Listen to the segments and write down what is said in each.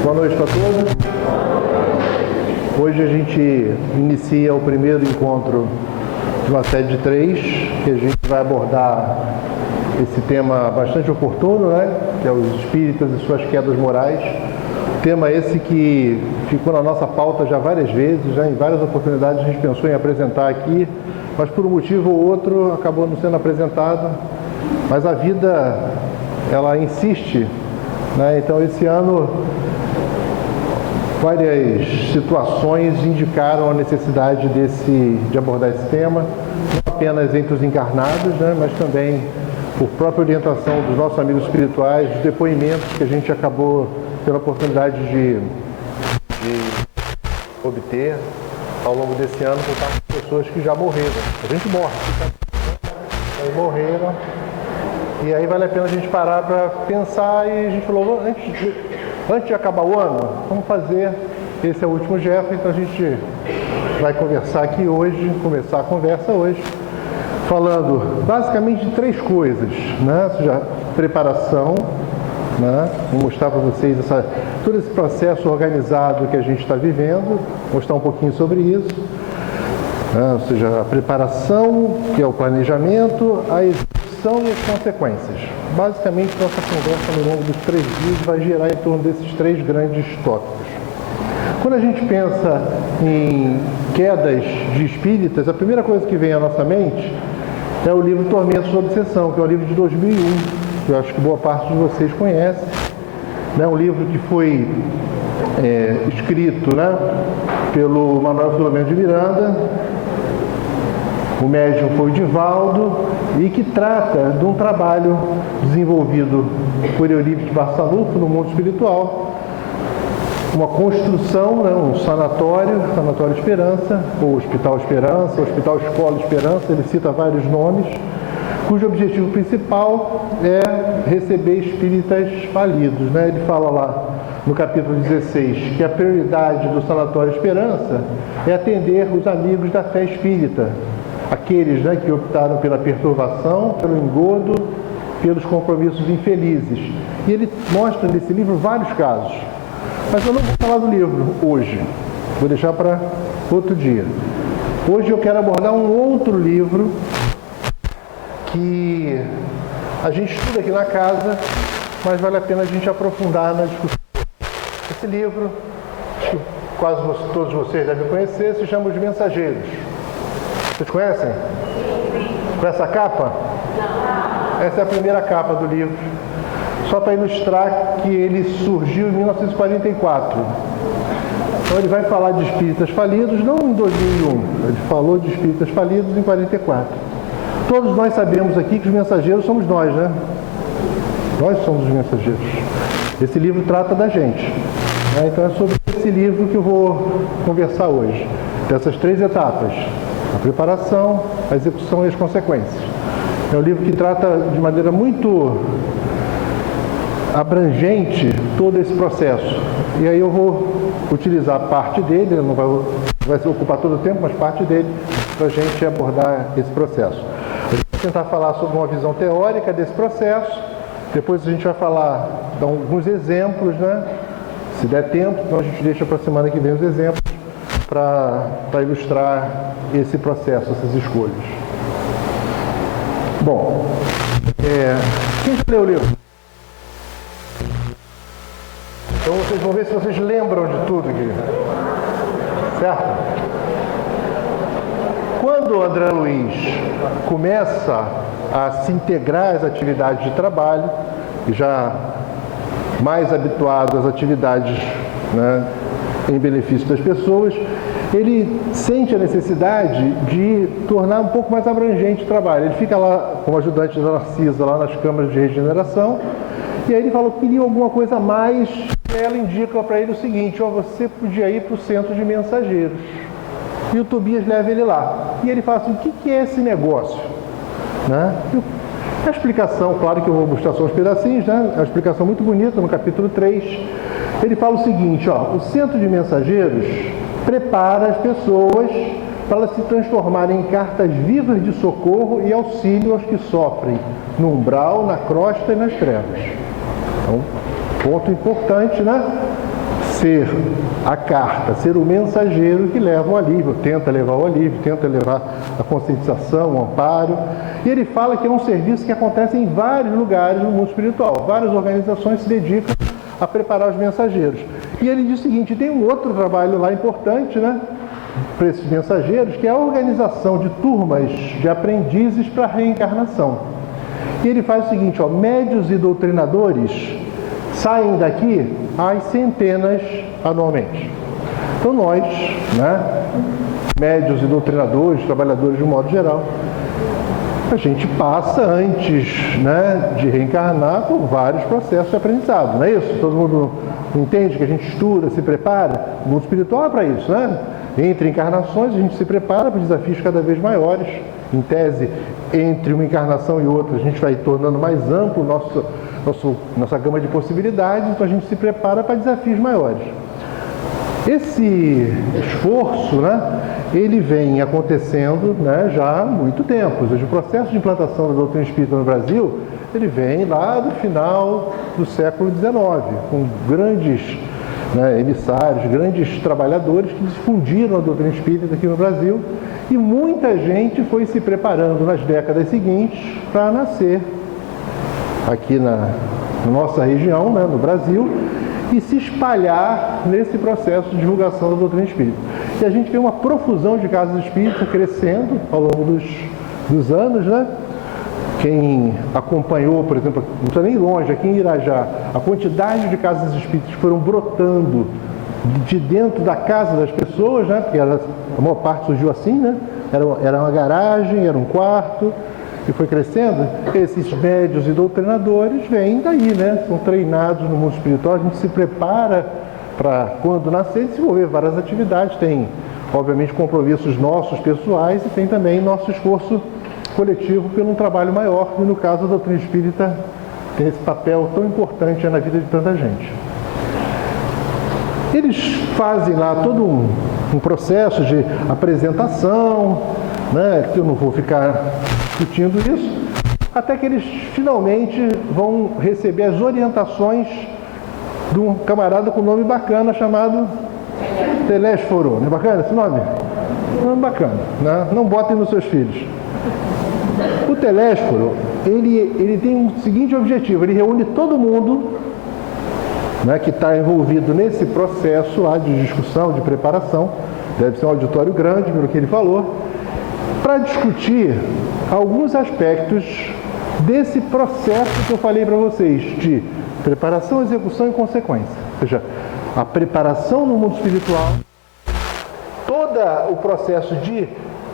Boa noite para todos. Hoje a gente inicia o primeiro encontro de uma série de 3, que a gente vai abordar esse tema bastante oportuno, né? Que é os espíritas e suas quedas morais. Tema esse que ficou na nossa pauta já várias vezes, já em várias oportunidades a gente pensou em apresentar aqui, mas por um motivo ou outro acabou não sendo apresentado. Mas a vida, ela insiste, né? Então esse ano várias situações indicaram a necessidade de abordar esse tema, não apenas entre os encarnados, né, mas também por própria orientação dos nossos amigos espirituais, dos depoimentos que a gente acabou tendo a oportunidade de obter ao longo desse ano por parte de pessoas que já morreram. A gente morre, morreram, e aí vale a pena a gente parar para pensar, e a gente falou, antes de acabar o ano, vamos fazer, esse é o último GEF, então a gente vai conversar aqui hoje, começar a conversa hoje, falando basicamente de 3 coisas, né? Ou seja, preparação, né? Vou mostrar para vocês todo esse processo organizado que a gente está vivendo, mostrar um pouquinho sobre isso, né? Ou seja, a preparação, que é o planejamento, a execução e as consequências. Basicamente, nossa conversa no longo dos 3 dias vai girar em torno desses 3 grandes tópicos. Quando a gente pensa em quedas de espíritas, a primeira coisa que vem à nossa mente é o livro Tormentos da Obsessão, que é um livro de 2001, que eu acho que boa parte de vocês conhece. É um livro que foi escrito, né, pelo Manuel Filomeno de Miranda. O médium foi o Divaldo, e que trata de um trabalho desenvolvido por Eurípides Barçanufo no mundo espiritual, uma construção, né, um sanatório Esperança, ou Hospital Esperança, Hospital Escola Esperança, ele cita vários nomes, cujo objetivo principal é receber espíritas falidos, né? Ele fala lá no capítulo 16 que a prioridade do Sanatório Esperança é atender os amigos da fé espírita, aqueles, né, que optaram pela perturbação, pelo engodo, pelos compromissos infelizes. E ele mostra nesse livro vários casos. Mas eu não vou falar do livro hoje, vou deixar para outro dia. Hoje eu quero abordar um outro livro que a gente estuda aqui na casa, mas vale a pena a gente aprofundar na discussão. Esse livro, que quase todos vocês devem conhecer, se chama Os Mensageiros. Vocês conhecem? Com essa capa? Essa é a primeira capa do livro. Só para ilustrar que ele surgiu em 1944. Então ele vai falar de espíritas falidos, não em 2001. Ele falou de espíritas falidos em 1944. Todos nós sabemos aqui que os mensageiros somos nós, né? Nós somos os mensageiros. Esse livro trata da gente, né? Então é sobre esse livro que eu vou conversar hoje. Dessas 3 etapas. A preparação, a execução e as consequências. É um livro que trata de maneira muito abrangente todo esse processo. E aí eu vou utilizar parte dele, não vai ocupar todo o tempo, mas parte dele, para a gente abordar esse processo. A gente vai tentar falar sobre uma visão teórica desse processo, depois a gente vai falar, dar alguns exemplos, né? Se der tempo, então a gente deixa para a semana que vem os exemplos, para ilustrar esse processo, essas escolhas. Bom, quem já leu o livro? Então vocês vão ver se vocês lembram de tudo aqui. Certo? Quando o André Luiz começa a se integrar às atividades de trabalho, e já mais habituado às atividades, né, em benefício das pessoas, ele sente a necessidade de tornar um pouco mais abrangente o trabalho. Ele fica lá como ajudante da Narcisa, lá nas câmaras de regeneração, e aí ele falou que queria alguma coisa a mais, e ela indica para ele o seguinte: você podia ir para o centro de mensageiros. E o Tobias leva ele lá. E ele fala assim: o que é esse negócio? Né? A explicação, claro que eu vou mostrar só uns pedacinhos, né? É uma explicação muito bonita no capítulo 3. Ele fala o seguinte: o centro de mensageiros prepara as pessoas para elas se transformarem em cartas vivas de socorro e auxílio aos que sofrem no umbral, na crosta e nas trevas. Então, ponto importante, né? ser a carta, ser o mensageiro que leva o alívio, tenta levar o alívio, tenta levar a conscientização, o amparo. E ele fala que é um serviço que acontece em vários lugares no mundo espiritual. Várias organizações se dedicam a preparar os mensageiros. E ele diz o seguinte, tem um outro trabalho lá importante, né, para esses mensageiros, que é a organização de turmas de aprendizes para a reencarnação. E ele faz o seguinte, ó, médios e doutrinadores saem daqui às centenas anualmente. Então nós, né, médios e doutrinadores, trabalhadores de um modo geral, a gente passa antes, né, de reencarnar por vários processos de aprendizado, não é isso? Todo mundo entende que a gente estuda, se prepara? O mundo espiritual é para isso, né? Entre encarnações a gente se prepara para desafios cada vez maiores. Em tese, entre uma encarnação e outra, a gente vai tornando mais amplo nossa gama de possibilidades, então a gente se prepara para desafios maiores. Esse esforço, né, ele vem acontecendo, né, já há muito tempo. Ou seja, o processo de implantação da doutrina espírita no Brasil, ele vem lá do final do século XIX, com grandes, né, emissários, grandes trabalhadores que difundiram a doutrina espírita aqui no Brasil, e muita gente foi se preparando nas décadas seguintes para nascer aqui na nossa região, né, no Brasil, e se espalhar nesse processo de divulgação da doutrina espírita. E a gente vê uma profusão de casas espíritas crescendo ao longo dos anos, né? Quem acompanhou, por exemplo, não está nem longe, aqui em Irajá, a quantidade de casas espíritas que foram brotando de dentro da casa das pessoas, né? Porque a maior parte surgiu assim, né? Era uma garagem, era um quarto, e foi crescendo. Esses médios e doutrinadores vêm daí, né? São treinados no mundo espiritual, a gente se prepara para, quando nascer, desenvolver várias atividades. Tem, obviamente, compromissos nossos, pessoais, e tem também nosso esforço coletivo pelo um trabalho maior, e no caso a doutrina espírita tem esse papel tão importante na vida de tanta gente. Eles fazem lá todo um processo de apresentação, né, que eu não vou ficar discutindo isso, até que eles finalmente vão receber as orientações de um camarada com nome bacana chamado Telésforo. Não é bacana esse nome? Nome bacana, né? Não botem nos seus filhos. O Telésforo, ele tem o seguinte objetivo, ele reúne todo mundo, né, que está envolvido nesse processo lá de discussão, de preparação, deve ser um auditório grande, pelo que ele falou, para discutir alguns aspectos desse processo que eu falei para vocês, de preparação, execução e consequência. Ou seja, a preparação no mundo espiritual, todo o processo de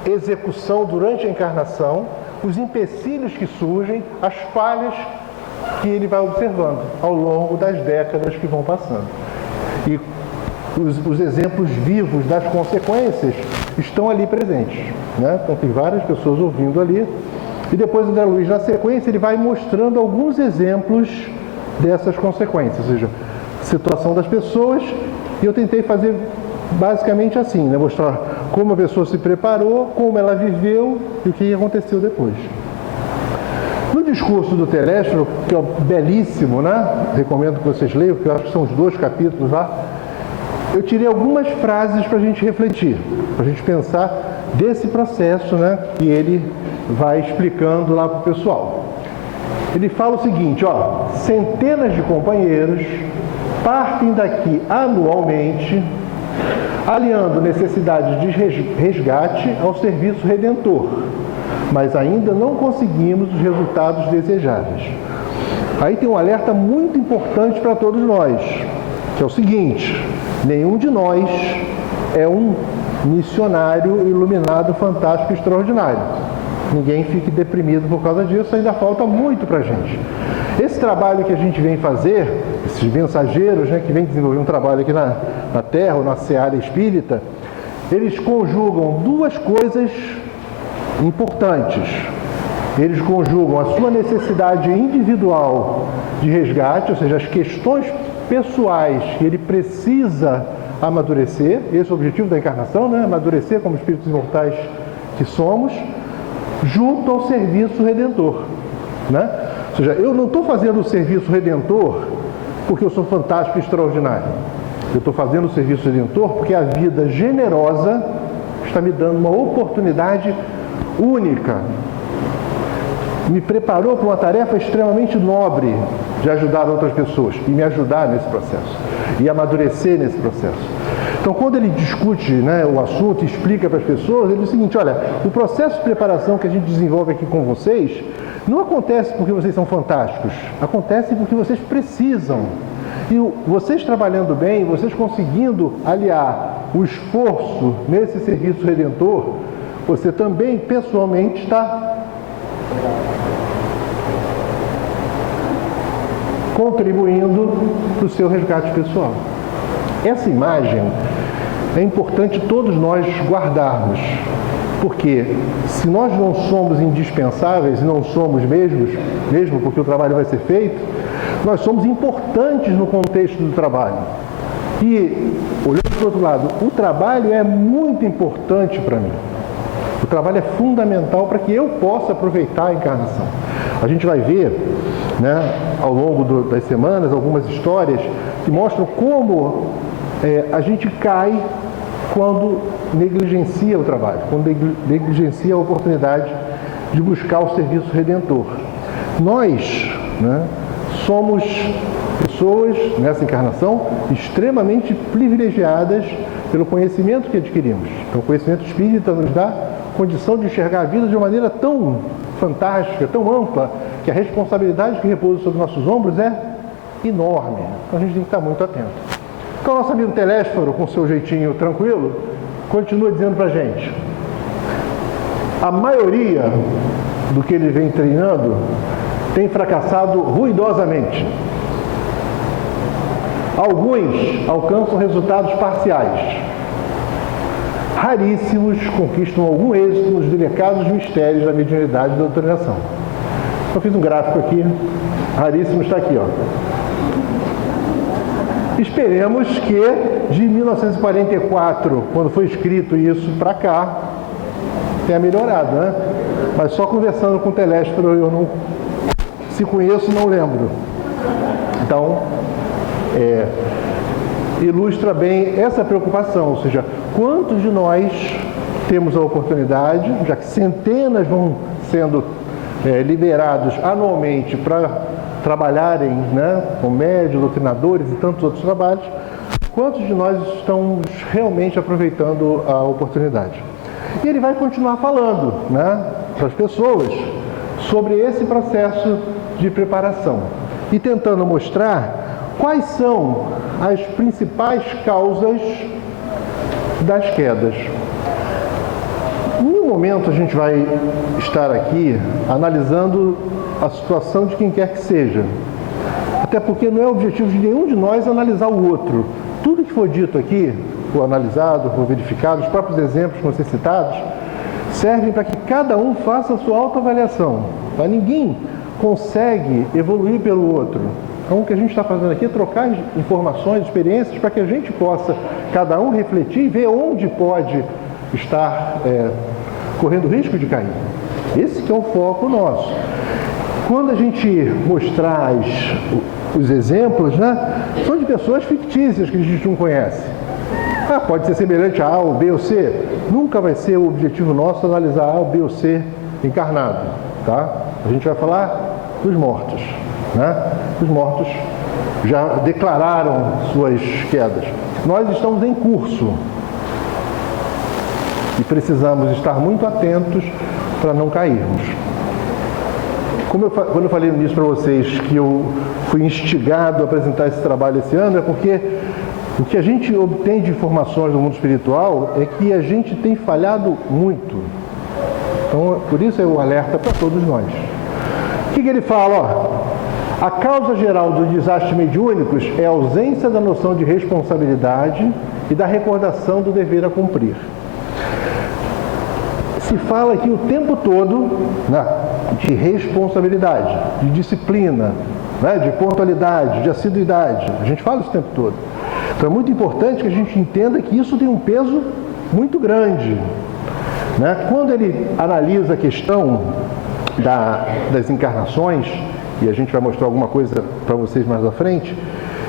execução durante a encarnação, os empecilhos que surgem, as falhas que ele vai observando ao longo das décadas que vão passando. E os exemplos vivos das consequências estão ali presentes, né? Então tem várias pessoas ouvindo ali. E depois André Luiz, na sequência, ele vai mostrando alguns exemplos dessas consequências, ou seja, situação das pessoas. E eu tentei fazer basicamente assim, né? Mostrar como a pessoa se preparou, como ela viveu e o que aconteceu depois. No discurso do Telésforo, que é belíssimo, né? Recomendo que vocês leiam, porque eu acho que são os 2 capítulos lá. Eu tirei algumas frases para a gente refletir, para a gente pensar desse processo, né? Que ele vai explicando lá para o pessoal. Ele fala o seguinte, ó, centenas de companheiros partem daqui anualmente, aliando necessidade de resgate ao serviço redentor, mas ainda não conseguimos os resultados desejáveis. Aí tem um alerta muito importante para todos nós, que é o seguinte: nenhum de nós é um missionário iluminado, fantástico, extraordinário. Ninguém fique deprimido por causa disso, ainda falta muito para a gente. Esse trabalho que a gente vem fazer, esses mensageiros, né, que vem desenvolver um trabalho aqui na Terra, ou na seara espírita, eles conjugam 2 coisas importantes. Eles conjugam a sua necessidade individual de resgate, ou seja, as questões pessoais que ele precisa amadurecer, esse é o objetivo da encarnação, né? Amadurecer como espíritos imortais que somos, junto ao serviço redentor, né? Ou seja, eu não estou fazendo o serviço redentor porque eu sou fantástico e extraordinário. Eu estou fazendo o serviço redentor porque a vida generosa está me dando uma oportunidade única. Me preparou para uma tarefa extremamente nobre de ajudar outras pessoas e me ajudar nesse processo e amadurecer nesse processo. Então, quando ele discute, né, o assunto e explica para as pessoas, ele diz o seguinte: olha, o processo de preparação que a gente desenvolve aqui com vocês não acontece porque vocês são fantásticos, acontece porque vocês precisam. E vocês trabalhando bem, vocês conseguindo aliar o esforço nesse serviço redentor, você também pessoalmente está contribuindo para o seu resgate pessoal. Essa imagem é importante todos nós guardarmos, porque se nós não somos indispensáveis, e não somos mesmo porque o trabalho vai ser feito, nós somos importantes no contexto do trabalho. E, olhando para o outro lado, o trabalho é muito importante para mim. O trabalho é fundamental para que eu possa aproveitar a encarnação. A gente vai ver, né, ao longo das semanas, algumas histórias que mostram como a gente cai quando negligencia o trabalho, quando negligencia a oportunidade de buscar o serviço redentor. Nós, né, somos pessoas, nessa encarnação, extremamente privilegiadas pelo conhecimento que adquirimos. Então, o conhecimento espírita nos dá condição de enxergar a vida de uma maneira tão fantástica, tão ampla, que a responsabilidade que repousa sobre nossos ombros é enorme. Então, a gente tem que estar muito atento. Então, nosso amigo Telésforo, com seu jeitinho tranquilo, continua dizendo para a gente: a maioria do que ele vem treinando tem fracassado ruidosamente. Alguns alcançam resultados parciais. Raríssimos conquistam algum êxito nos delicados mistérios da mediunidade e da doutrinação. Eu fiz um gráfico aqui, raríssimo está aqui, ó. Esperemos que de 1944, quando foi escrito isso para cá, tenha melhorado, né? Mas só conversando com o Telésforo, eu não, se conheço, não lembro. Então, ilustra bem essa preocupação, ou seja, quantos de nós temos a oportunidade, já que centenas vão sendo liberados anualmente para trabalharem, né, com médios, doutrinadores e tantos outros trabalhos, quantos de nós estamos realmente aproveitando a oportunidade? E ele vai continuar falando, né, para as pessoas sobre esse processo de preparação e tentando mostrar quais são as principais causas das quedas. Em um momento a gente vai estar aqui analisando a situação de quem quer que seja. Até porque não é objetivo de nenhum de nós analisar o outro. Tudo que for dito aqui, for analisado, for verificado, os próprios exemplos que vão ser citados, servem para que cada um faça a sua autoavaliação. Mas ninguém consegue evoluir pelo outro. Então, o que a gente está fazendo aqui é trocar informações, experiências, para que a gente possa, cada um, refletir e ver onde pode estar correndo risco de cair. Esse que é o foco nosso. Quando a gente mostrar os exemplos, né, são de pessoas fictícias que a gente não conhece. Pode ser semelhante a A, ou B, ou C. Nunca vai ser o objetivo nosso analisar A, ou B, ou C encarnado. Tá? A gente vai falar dos mortos. Né? Os mortos já declararam suas quedas. Nós estamos em curso e precisamos estar muito atentos para não cairmos. Quando eu falei nisso para vocês, que eu fui instigado a apresentar esse trabalho esse ano, é porque o que a gente obtém de informações do mundo espiritual é que a gente tem falhado muito. Então, por isso é o alerta para todos nós. O que ele fala? A causa geral dos desastres mediúnicos é a ausência da noção de responsabilidade e da recordação do dever a cumprir. Se fala aqui o tempo todo, né, de responsabilidade, de disciplina, né, de pontualidade, de assiduidade. A gente fala isso o tempo todo. Então é muito importante que a gente entenda que isso tem um peso muito grande. Né? Quando ele analisa a questão das encarnações, e a gente vai mostrar alguma coisa para vocês mais à frente,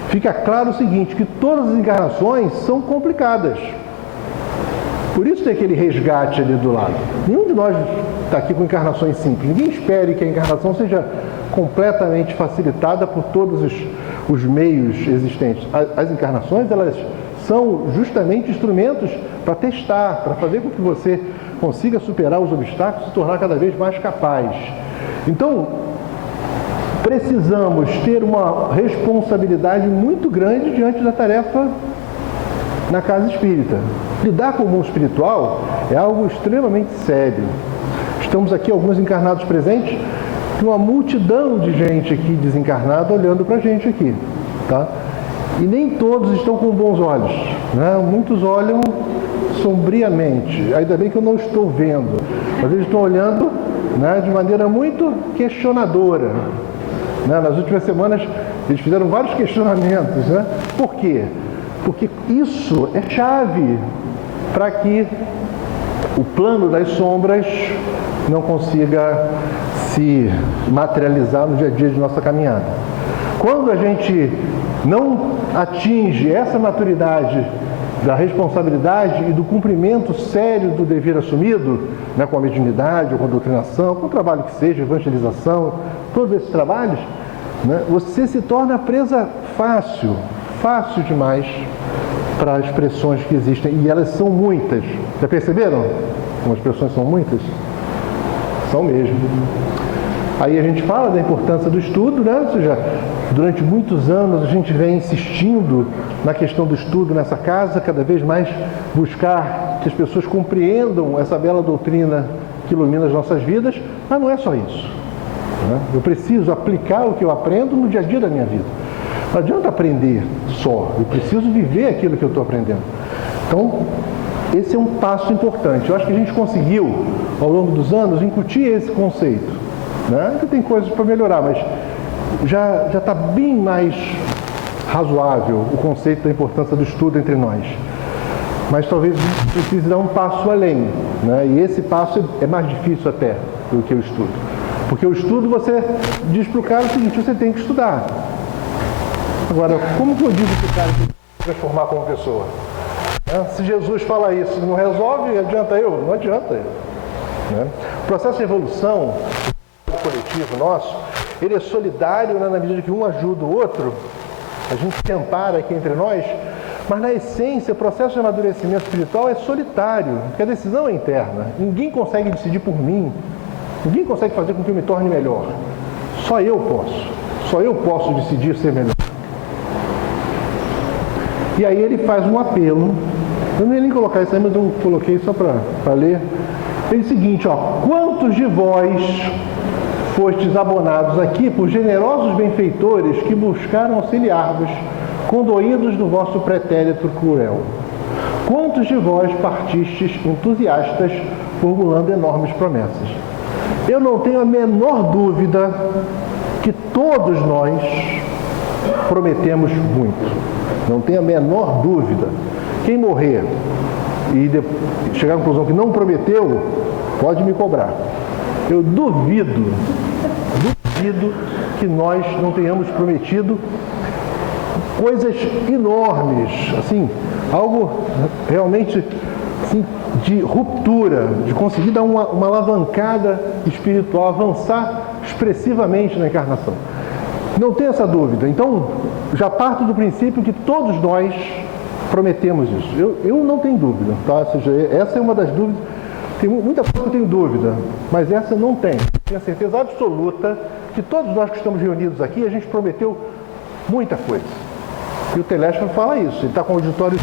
fica claro o seguinte, que todas as encarnações são complicadas. Por isso tem aquele resgate ali do lado. Nenhum de nós está aqui com encarnações simples. Ninguém espere que a encarnação seja completamente facilitada por todos os meios existentes. As encarnações, elas são justamente instrumentos para testar, para fazer com que você consiga superar os obstáculos e se tornar cada vez mais capaz. Então, precisamos ter uma responsabilidade muito grande diante da tarefa na casa espírita. Lidar com o mundo espiritual é algo extremamente sério. Estamos aqui, alguns encarnados presentes, e uma multidão de gente aqui desencarnada olhando para a gente aqui, tá? E nem todos estão com bons olhos, né? Muitos olham sombriamente. Ainda bem que eu não estou vendo, mas eles estão olhando, né, de maneira muito questionadora, né? Nas últimas semanas eles fizeram vários questionamentos, né? Por quê? Porque isso é chave para que o plano das sombras não consiga se materializar no dia a dia de nossa caminhada. Quando a gente não atinge essa maturidade da responsabilidade e do cumprimento sério do dever assumido, né, com a mediunidade, ou com a doutrinação, com o trabalho que seja, evangelização, todos esses trabalhos, né, você se torna presa fácil demais para as pressões que existem, e elas são muitas. Já perceberam como as pressões são muitas? São mesmo. Aí a gente fala da importância do estudo, né? Ou seja, durante muitos anos a gente vem insistindo na questão do estudo nessa casa, cada vez mais buscar que as pessoas compreendam essa bela doutrina que ilumina as nossas vidas, mas não é só isso, né? Eu preciso aplicar o que eu aprendo no dia a dia da minha vida. Não adianta aprender só, eu preciso viver aquilo que eu estou aprendendo. Então, esse é um passo importante. Eu acho que a gente conseguiu, ao longo dos anos, incutir esse conceito, né? Ainda tem coisas para melhorar, mas já está bem mais razoável o conceito da importância do estudo entre nós. Mas talvez a gente precise dar um passo além, né? E esse passo é mais difícil até do que o estudo. Porque o estudo, você diz para o cara o seguinte, você tem que estudar. Agora, como que eu digo para o cara que se transformar como pessoa? Se Jesus fala isso, não resolve, adianta eu? Não adianta eu, né? O processo de evolução coletivo nosso, ele é solidário, né, na medida que um ajuda o outro, a gente se ampara aqui entre nós, mas na essência o processo de amadurecimento espiritual é solitário, porque a decisão é interna. Ninguém consegue decidir por mim, ninguém consegue fazer com que eu me torne melhor. Só eu posso decidir ser melhor. E aí ele faz um apelo, eu não ia nem colocar isso aí, mas eu coloquei só para ler. Ele diz o seguinte, ó, quantos de vós fostes abonados aqui por generosos benfeitores que buscaram auxiliar-vos, condoídos do vosso pretérito cruel? Quantos de vós partistes entusiastas, formulando enormes promessas? Eu não tenho a menor dúvida que todos nós prometemos muito. Não tenho a menor dúvida. Quem morrer e chegar à conclusão que não prometeu, pode me cobrar. Eu duvido que nós não tenhamos prometido coisas enormes, assim, algo realmente assim, de ruptura, de conseguir dar uma alavancada espiritual, avançar expressivamente na encarnação. Não tenho essa dúvida. Então, já parto do princípio que todos nós prometemos isso. Eu não tenho dúvida, tá? Ou seja, essa é uma das dúvidas. Tem muita coisa que eu tenho dúvida, mas essa eu não tenho. Tenho a certeza absoluta que todos nós que estamos reunidos aqui, a gente prometeu muita coisa. E o Telésforo fala isso. Ele está com o auditório,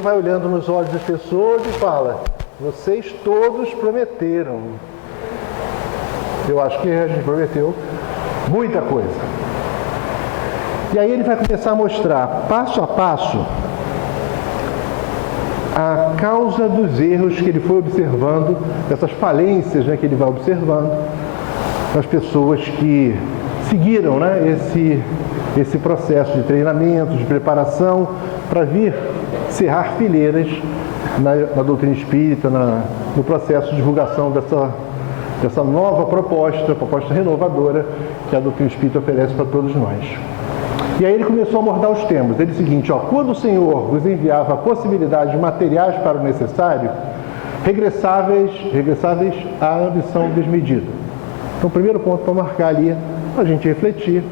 vai olhando nos olhos das pessoas e fala, vocês todos prometeram. Eu acho que a gente prometeu muita coisa. E aí ele vai começar a mostrar, passo a passo, a causa dos erros que ele foi observando, dessas falências, né, que ele vai observando, das pessoas que seguiram, né, esse processo de treinamento, de preparação, para vir cerrar fileiras na doutrina espírita, no processo de divulgação dessa nova proposta renovadora que a doutrina espírita oferece para todos nós. E aí ele começou a abordar os temas. Ele disse o seguinte, quando o Senhor vos enviava a possibilidade de materiais para o necessário, regressáveis à ambição desmedida. Então, o primeiro ponto para marcar ali, para a gente refletir.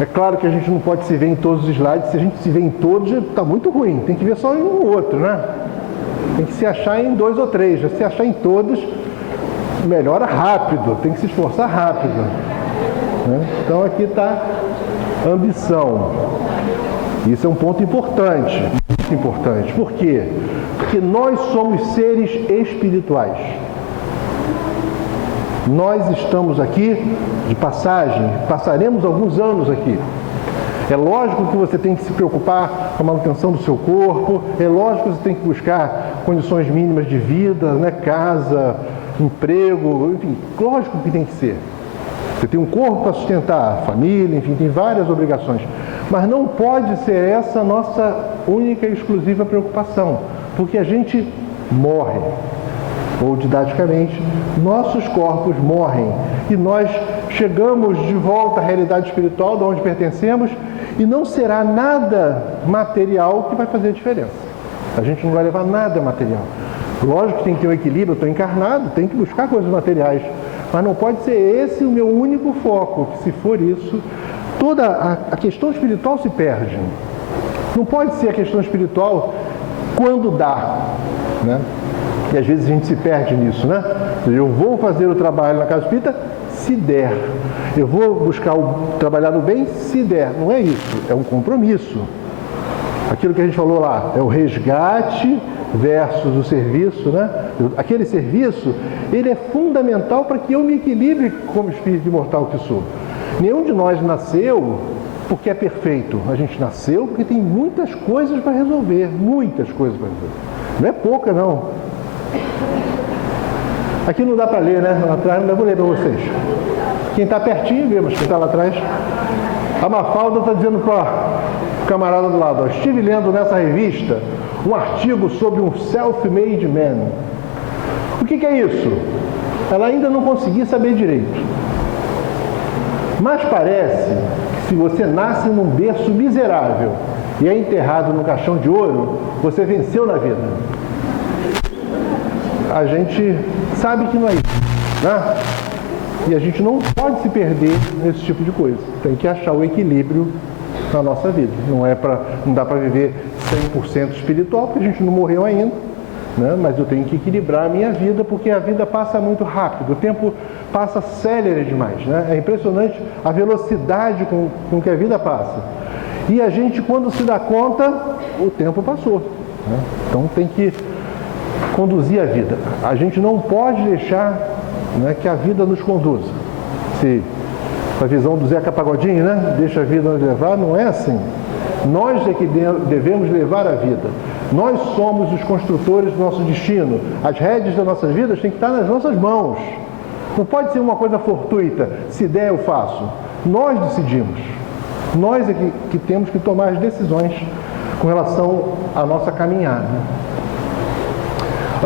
É claro que a gente não pode se ver em todos os slides. Se a gente se vê em todos, está muito ruim. Tem que ver só em um ou outro, né? Tem que se achar em 2 ou 3. Se achar em todos, melhora rápido. Tem que se esforçar rápido. Né? Então, aqui está ambição. Isso é um ponto importante. Muito importante. Por quê? Porque nós somos seres espirituais. Nós estamos aqui de passagem, passaremos alguns anos aqui. É lógico que você tem que se preocupar com a manutenção do seu corpo, é lógico que você tem que buscar condições mínimas de vida, né? Casa, emprego, enfim, lógico que tem que ser. Você tem um corpo para sustentar, família, enfim, tem várias obrigações. Mas não pode ser essa a nossa única e exclusiva preocupação, porque a gente morre. Ou didaticamente, nossos corpos morrem e nós chegamos de volta à realidade espiritual de onde pertencemos e não será nada material que vai fazer a diferença. A gente não vai levar nada material. Lógico que tem que ter um equilíbrio, eu estou encarnado, tem que buscar coisas materiais, mas não pode ser esse o meu único foco, que se for isso, toda a questão espiritual se perde. Não pode ser a questão espiritual quando dá, né? E às vezes a gente se perde nisso, né? Eu vou fazer o trabalho na casa espírita se der. Eu vou buscar trabalhar no bem se der. Não é isso, é um compromisso. Aquilo que a gente falou lá, é o resgate versus o serviço, né? Aquele serviço, ele é fundamental para que eu me equilibre como espírito imortal que sou. Nenhum de nós nasceu porque é perfeito. A gente nasceu porque tem muitas coisas para resolver, muitas coisas para resolver. Não é pouca, não. Aqui não dá para ler, né? Lá atrás não dá para ler para vocês. Quem está pertinho, vê, mas quem está lá atrás. A Mafalda está dizendo para o camarada do lado, estive lendo nessa revista um artigo sobre um self-made man. O que é isso? Ela ainda não conseguia saber direito. Mas parece que se você nasce num berço miserável e é enterrado num caixão de ouro, você venceu na vida. A gente sabe que não é isso, né? E a gente não pode se perder nesse tipo de coisa. Tem que achar o equilíbrio na nossa vida. Não dá para viver 100% espiritual, porque a gente não morreu ainda, né? Mas eu tenho que equilibrar a minha vida, porque a vida passa muito rápido, o tempo passa célere demais, né? É impressionante a velocidade com que a vida passa. E a gente, quando se dá conta, o tempo passou, né? Então tem que conduzir a vida. A gente não pode deixar, né, que a vida nos conduza. Se a visão do Zeca Pagodinho, né, deixa a vida nos levar, não é assim. Nós é que devemos levar a vida. Nós somos os construtores do nosso destino. As rédeas das nossas vidas têm que estar nas nossas mãos. Não pode ser uma coisa fortuita. Se der, eu faço. Nós decidimos. Nós é que temos que tomar as decisões com relação à nossa caminhada.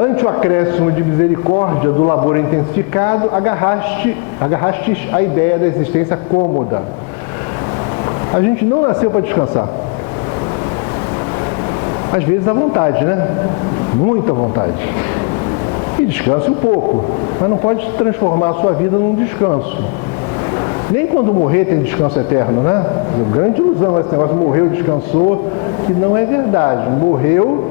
Ante o acréscimo de misericórdia do labor intensificado, agarrastes a ideia da existência cômoda. A gente não nasceu para descansar. Às vezes à vontade, né? Muita vontade. E descanse um pouco, mas não pode transformar a sua vida num descanso. Nem quando morrer tem descanso eterno, né? É uma grande ilusão esse negócio, morreu, descansou, que não é verdade. Morreu,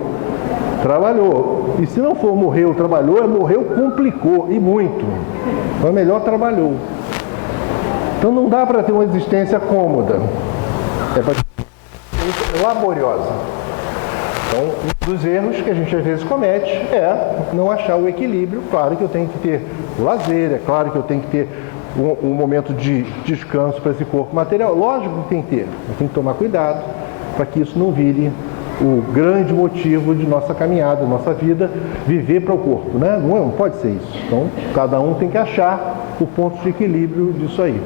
trabalhou. E se não for morreu, trabalhou, morreu, complicou, e muito. Então, melhor trabalhou. Então, não dá para ter uma existência cômoda. É para ser laboriosa. Então, um dos erros que a gente às vezes comete é não achar o equilíbrio. Claro que eu tenho que ter o lazer, é claro que eu tenho que ter um momento de descanso para esse corpo material. Lógico que tem que ter. Eu tenho que tomar cuidado para que isso não vire o grande motivo de nossa caminhada, nossa vida, viver para o corpo, né? Não pode ser isso. Então, cada um tem que achar o ponto de equilíbrio disso aí.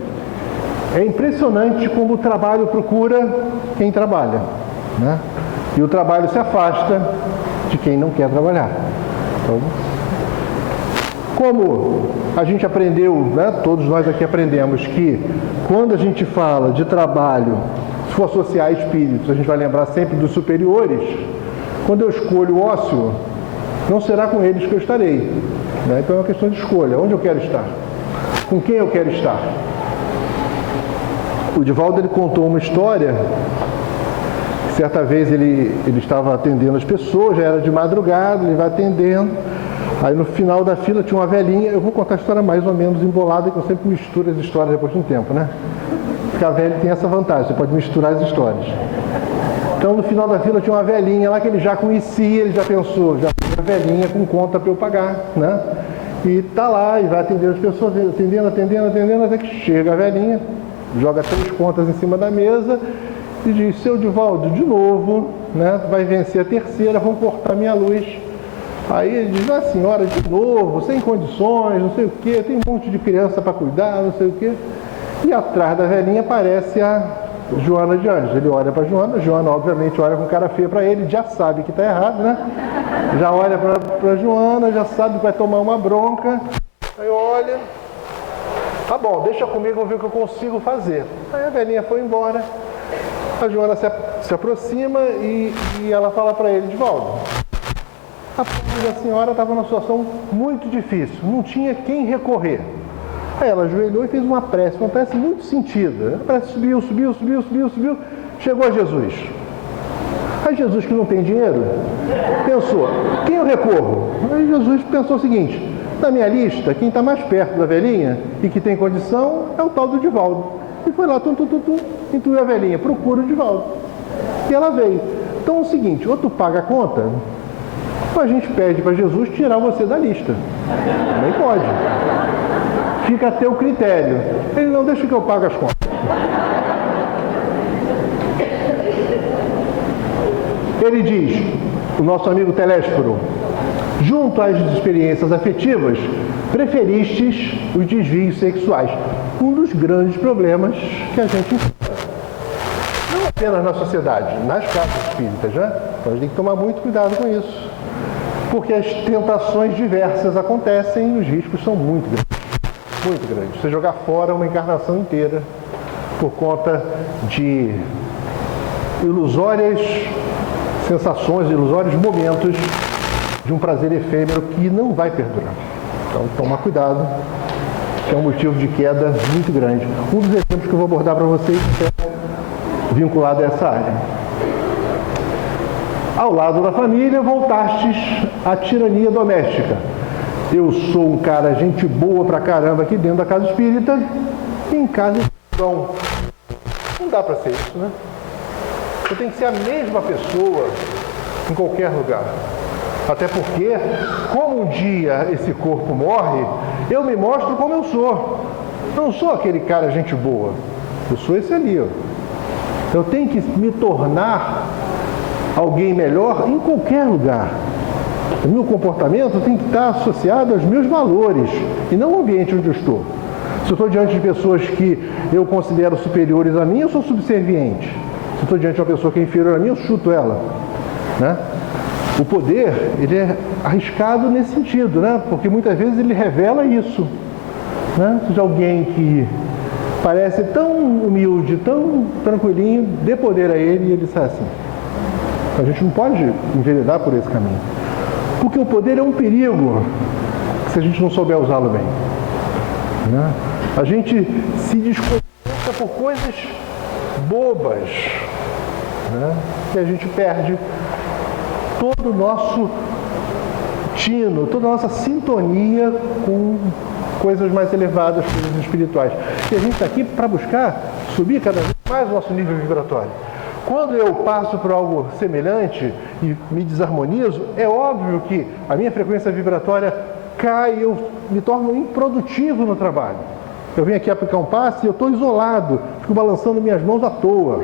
É impressionante como o trabalho procura quem trabalha, né? E o trabalho se afasta de quem não quer trabalhar. Então, como a gente aprendeu, né? Todos nós aqui aprendemos que quando a gente fala de trabalho se for associar espíritos, a gente vai lembrar sempre dos superiores. Quando eu escolho o ócio, não será com eles que eu estarei, né? Então é uma questão de escolha, onde eu quero estar, com quem eu quero estar. O Divaldo, ele contou uma história. Certa vez ele estava atendendo as pessoas, já era de madrugada, ele vai atendendo. Aí no final da fila tinha uma velhinha. Eu vou contar a história mais ou menos embolada, que eu sempre misturo as histórias depois de um tempo, né? Porque a velha tem essa vantagem, você pode misturar as histórias. Então no final da fila tinha uma velhinha lá que ele já conhecia, ele já pensou, já tem a velhinha com conta para eu pagar, né? E tá lá, e vai atender as pessoas, atendendo, até que chega a velhinha, joga 3 contas em cima da mesa e diz: seu Divaldo, de novo, né? Vai vencer a terceira, vão cortar minha luz. Aí ele diz: ah, senhora, de novo, sem condições, não sei o quê, tem um monte de criança para cuidar, não sei o quê. E atrás da velhinha aparece a Joana de Anjos. Ele olha para a Joana obviamente olha com cara feia para ele, já sabe que está errado, né? Já olha para a Joana, já sabe que vai tomar uma bronca. Aí olha: tá bom, deixa comigo, vou ver o que eu consigo fazer. Aí a velhinha foi embora. A Joana se aproxima e ela fala para ele: Divaldo, a senhora estava numa situação muito difícil, não tinha quem recorrer. Aí ela ajoelhou e fez uma prece muito sentida. A prece subiu, chegou a Jesus. Aí Jesus, que não tem dinheiro, pensou: quem eu recorro? Aí Jesus pensou o seguinte: na minha lista, quem está mais perto da velhinha e que tem condição é o tal do Divaldo. E foi lá, intuiu a velhinha: procura o Divaldo. E ela veio. Então é o seguinte: ou tu paga a conta, ou a gente pede para Jesus tirar você da lista. Também pode. Fica a teu critério. Ele: não, deixa que eu pague as contas. Ele diz, o nosso amigo Telésforo: junto às experiências afetivas, preferistes os desvios sexuais. Um dos grandes problemas que a gente enfrenta. Não apenas na sociedade, nas casas espíritas, né? Então a gente tem que tomar muito cuidado com isso. Porque as tentações diversas acontecem e os riscos são muito grandes. Muito grandes. Você jogar fora uma encarnação inteira por conta de ilusórias sensações, ilusórios momentos de um prazer efêmero que não vai perdurar. Então, toma cuidado, que é um motivo de queda muito grande. Um dos exemplos que eu vou abordar para vocês é vinculado a essa área. Ao lado da família, voltastes à tirania doméstica. Eu sou um cara, gente boa pra caramba aqui dentro da casa espírita, e em casa não. Não dá para ser isso, né? Você tem que ser a mesma pessoa em qualquer lugar. Até porque, como um dia esse corpo morre, eu me mostro como eu sou. Eu não sou aquele cara, gente boa. Eu sou esse ali, ó. Eu tenho que me tornar alguém melhor em qualquer lugar. O meu comportamento tem que estar associado aos meus valores e não ao ambiente onde eu estou. Se eu estou diante de pessoas que eu considero superiores a mim, eu sou subserviente. Se eu estou diante de uma pessoa que é inferior a mim, eu chuto ela, né? O poder, ele é arriscado nesse sentido, né? Porque muitas vezes ele revela isso, né? Se alguém que parece tão humilde, tão tranquilinho, dê poder a ele e ele sai assim. A gente não pode enveredar por esse caminho. Porque o poder é um perigo se a gente não souber usá-lo bem, né? A gente se desconcentra por coisas bobas, né? E a gente perde todo o nosso tino, toda a nossa sintonia com coisas mais elevadas, coisas espirituais. E a gente está aqui para buscar subir cada vez mais o nosso nível vibratório. Quando eu passo por algo semelhante e me desarmonizo, é óbvio que a minha frequência vibratória cai, eu me torno improdutivo no trabalho. Eu venho aqui aplicar um passe e eu estou isolado, fico balançando minhas mãos à toa.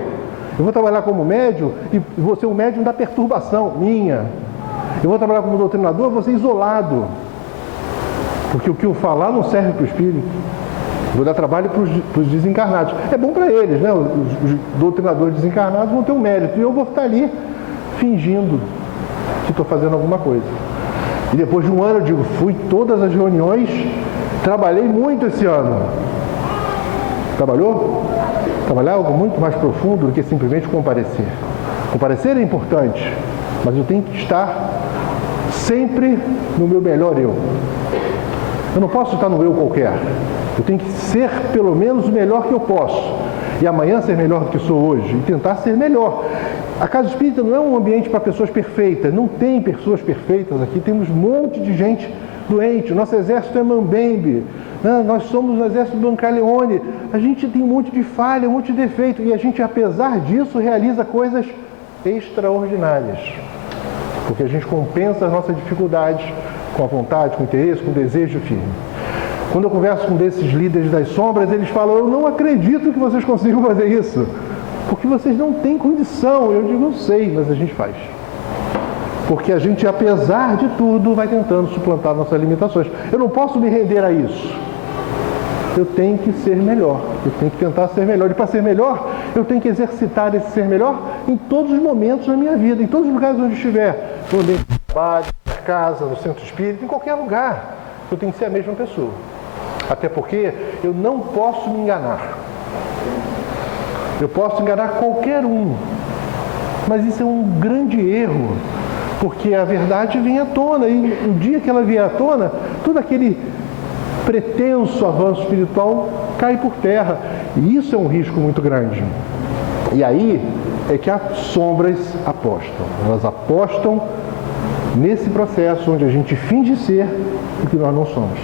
Eu vou trabalhar como médium e vou ser um médium da perturbação minha. Eu vou trabalhar como doutrinador, vou ser isolado. Porque o que eu falar não serve para o espírito. Vou dar trabalho para os desencarnados. É bom para eles, né? Os doutrinadores desencarnados vão ter um mérito. E eu vou estar ali fingindo que estou fazendo alguma coisa. E depois de um ano eu digo, fui todas as reuniões, trabalhei muito esse ano. Trabalhou? Trabalhar algo muito mais profundo do que simplesmente comparecer. Comparecer é importante, mas eu tenho que estar sempre no meu melhor eu. Eu não posso estar no eu qualquer. Eu tenho que ser pelo menos o melhor que eu posso. E amanhã ser melhor do que sou hoje. E tentar ser melhor. A Casa Espírita não é um ambiente para pessoas perfeitas. Não tem pessoas perfeitas aqui. Temos um monte de gente doente. O nosso exército é mambembe. Nós somos o exército Brancaleone. A gente tem um monte de falha, um monte de defeito. E a gente, apesar disso, realiza coisas extraordinárias. Porque a gente compensa as nossas dificuldades com a vontade, com o interesse, com o desejo firme. Quando eu converso com desses líderes das sombras, eles falam, eu não acredito que vocês consigam fazer isso, porque vocês não têm condição. Eu digo, eu sei, mas a gente faz. Porque a gente, apesar de tudo, vai tentando suplantar nossas limitações. Eu não posso me render a isso. Eu tenho que ser melhor, eu tenho que tentar ser melhor. E para ser melhor, eu tenho que exercitar esse ser melhor em todos os momentos da minha vida, em todos os lugares onde estiver. No ambiente de trabalho, na casa, no centro espírita, em qualquer lugar. Eu tenho que ser a mesma pessoa. Até porque eu não posso me enganar. Eu posso enganar qualquer um. Mas isso é um grande erro. Porque a verdade vem à tona. E o dia que ela vier à tona, todo aquele pretenso avanço espiritual cai por terra. E isso é um risco muito grande. E aí é que as sombras apostam. Elas apostam nesse processo onde a gente finge ser o que nós não somos.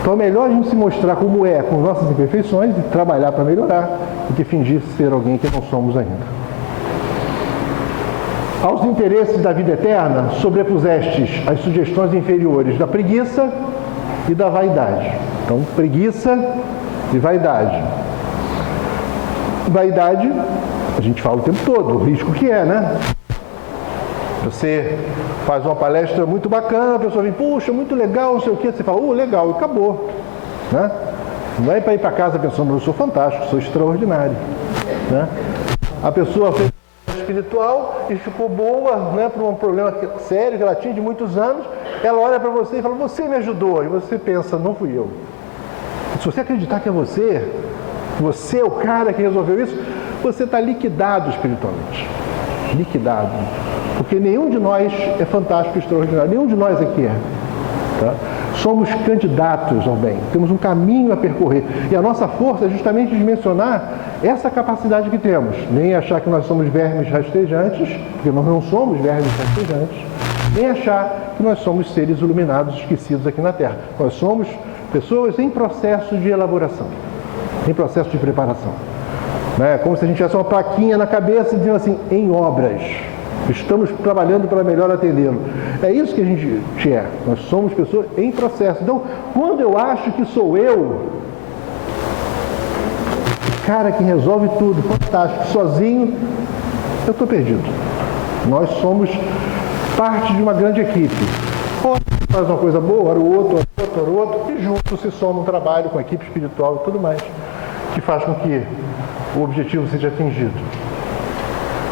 Então é melhor a gente se mostrar como é, com nossas imperfeições, e trabalhar para melhorar, do que fingir ser alguém que não somos ainda. Aos interesses da vida eterna, sobrepusestes as sugestões inferiores da preguiça e da vaidade. Então, preguiça e vaidade. Vaidade, a gente fala o tempo todo, o risco que é, né? Você faz uma palestra muito bacana, a pessoa vem, puxa, muito legal, não sei o quê, você fala, legal, e acabou. Né? Não é para ir para casa pensando, eu sou fantástico, sou extraordinário. Né? A pessoa fez espiritual e ficou boa, né, por um problema sério que ela tinha de muitos anos, ela olha para você e fala, você me ajudou, e você pensa, não fui eu. Se você acreditar que é você é o cara que resolveu isso, você está liquidado espiritualmente. Liquidado. Porque nenhum de nós é fantástico e extraordinário, nenhum de nós aqui é. Tá? Somos candidatos ao bem, temos um caminho a percorrer. E a nossa força é justamente dimensionar essa capacidade que temos. Nem achar que nós somos vermes rastejantes, porque nós não somos vermes rastejantes, nem achar que nós somos seres iluminados, esquecidos aqui na Terra. Nós somos pessoas em processo de elaboração, em processo de preparação. Como se a gente tivesse uma plaquinha na cabeça dizendo assim, em obras. Estamos trabalhando para melhor atendê-lo. É isso que a gente é. Nós somos pessoas em processo. Então, quando eu acho que sou eu, o cara que resolve tudo, fantástico, sozinho, eu estou perdido. Nós somos parte de uma grande equipe. Ora faz uma coisa boa, ora o outro, ora o outro, e juntos se soma um trabalho com a equipe espiritual e tudo mais, que faz com que o objetivo seja atingido.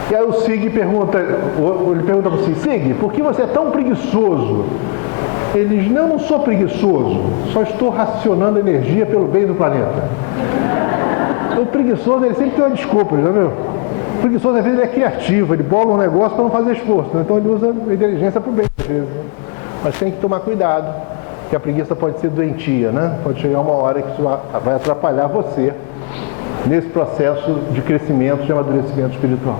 E aí o Sig pergunta, ele pergunta para você, Sig, por que você é tão preguiçoso? Ele diz, não sou preguiçoso, só estou racionando energia pelo bem do planeta. O preguiçoso, ele sempre tem uma desculpa, já viu? O preguiçoso, às vezes, ele é criativo, ele bola um negócio para não fazer esforço, né? Então ele usa a inteligência para o bem, às vezes. Né? Mas tem que tomar cuidado, porque a preguiça pode ser doentia, né? Pode chegar uma hora que isso vai atrapalhar você nesse processo de crescimento, de amadurecimento espiritual.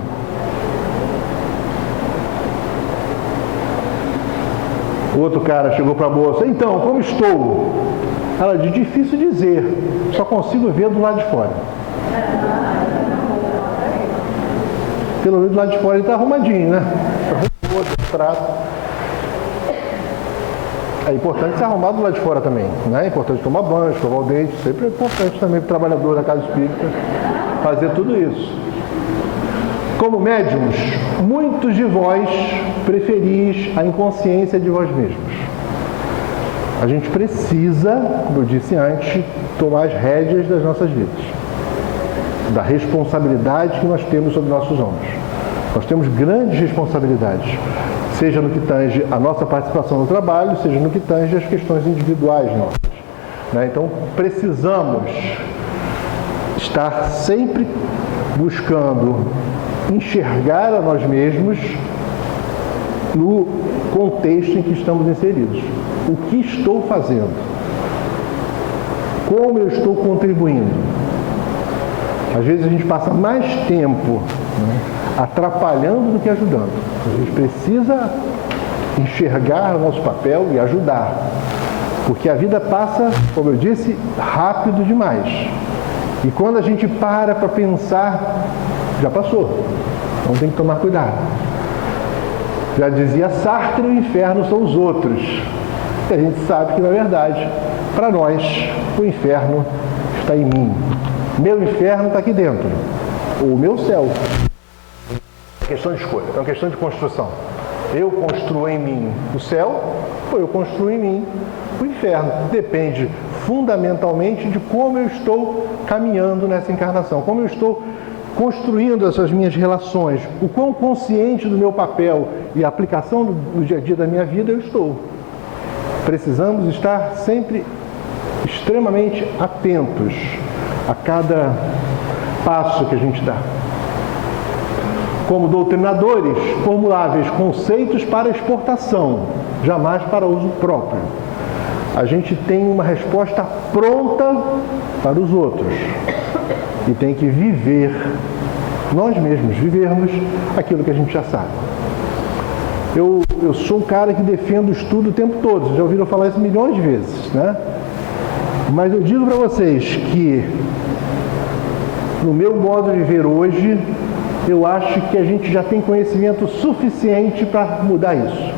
O outro cara chegou para a moça, então, como estou? Ela disse, difícil dizer, só consigo ver do lado de fora. Pelo menos do lado de fora ele está arrumadinho, né? Arrumou, trato. É importante se arrumar do lado de fora também, né? É importante tomar banho, escovar o dente, sempre é importante também para o trabalhador da casa espírita fazer tudo isso. Como médiuns, muitos de vós preferis a inconsciência de vós mesmos. A gente precisa, como eu disse antes, tomar as rédeas das nossas vidas, da responsabilidade que nós temos sobre nossos ombros. Nós temos grandes responsabilidades, seja no que tange a nossa participação no trabalho, seja no que tange as questões individuais nossas. Então, precisamos estar sempre buscando enxergar a nós mesmos no contexto em que estamos inseridos. O que estou fazendo? Como eu estou contribuindo? Às vezes a gente passa mais tempo, né, atrapalhando do que ajudando. A gente precisa enxergar o nosso papel e ajudar. Porque a vida passa, como eu disse, rápido demais. E quando a gente para pensar, já passou. Então tem que tomar cuidado. Já dizia Sartre, o inferno são os outros. E a gente sabe que, na verdade, para nós, o inferno está em mim. Meu inferno está aqui dentro. Ou o meu céu. É questão de escolha, é uma questão de construção. Eu construo em mim o céu, ou eu construo em mim o inferno. Depende fundamentalmente de como eu estou caminhando nessa encarnação, como eu estou construindo essas minhas relações, o quão consciente do meu papel e a aplicação no dia a dia da minha vida eu estou. Precisamos estar sempre extremamente atentos a cada passo que a gente dá. Como doutrinadores, formuláveis conceitos para exportação, jamais para uso próprio. A gente tem uma resposta pronta para os outros e tem que viver, nós mesmos vivermos aquilo que a gente já sabe. Eu sou um cara que defendo o estudo o tempo todo, vocês já ouviram falar isso milhões de vezes, né? Mas eu digo para vocês que no meu modo de ver hoje, eu acho que a gente já tem conhecimento suficiente para mudar isso.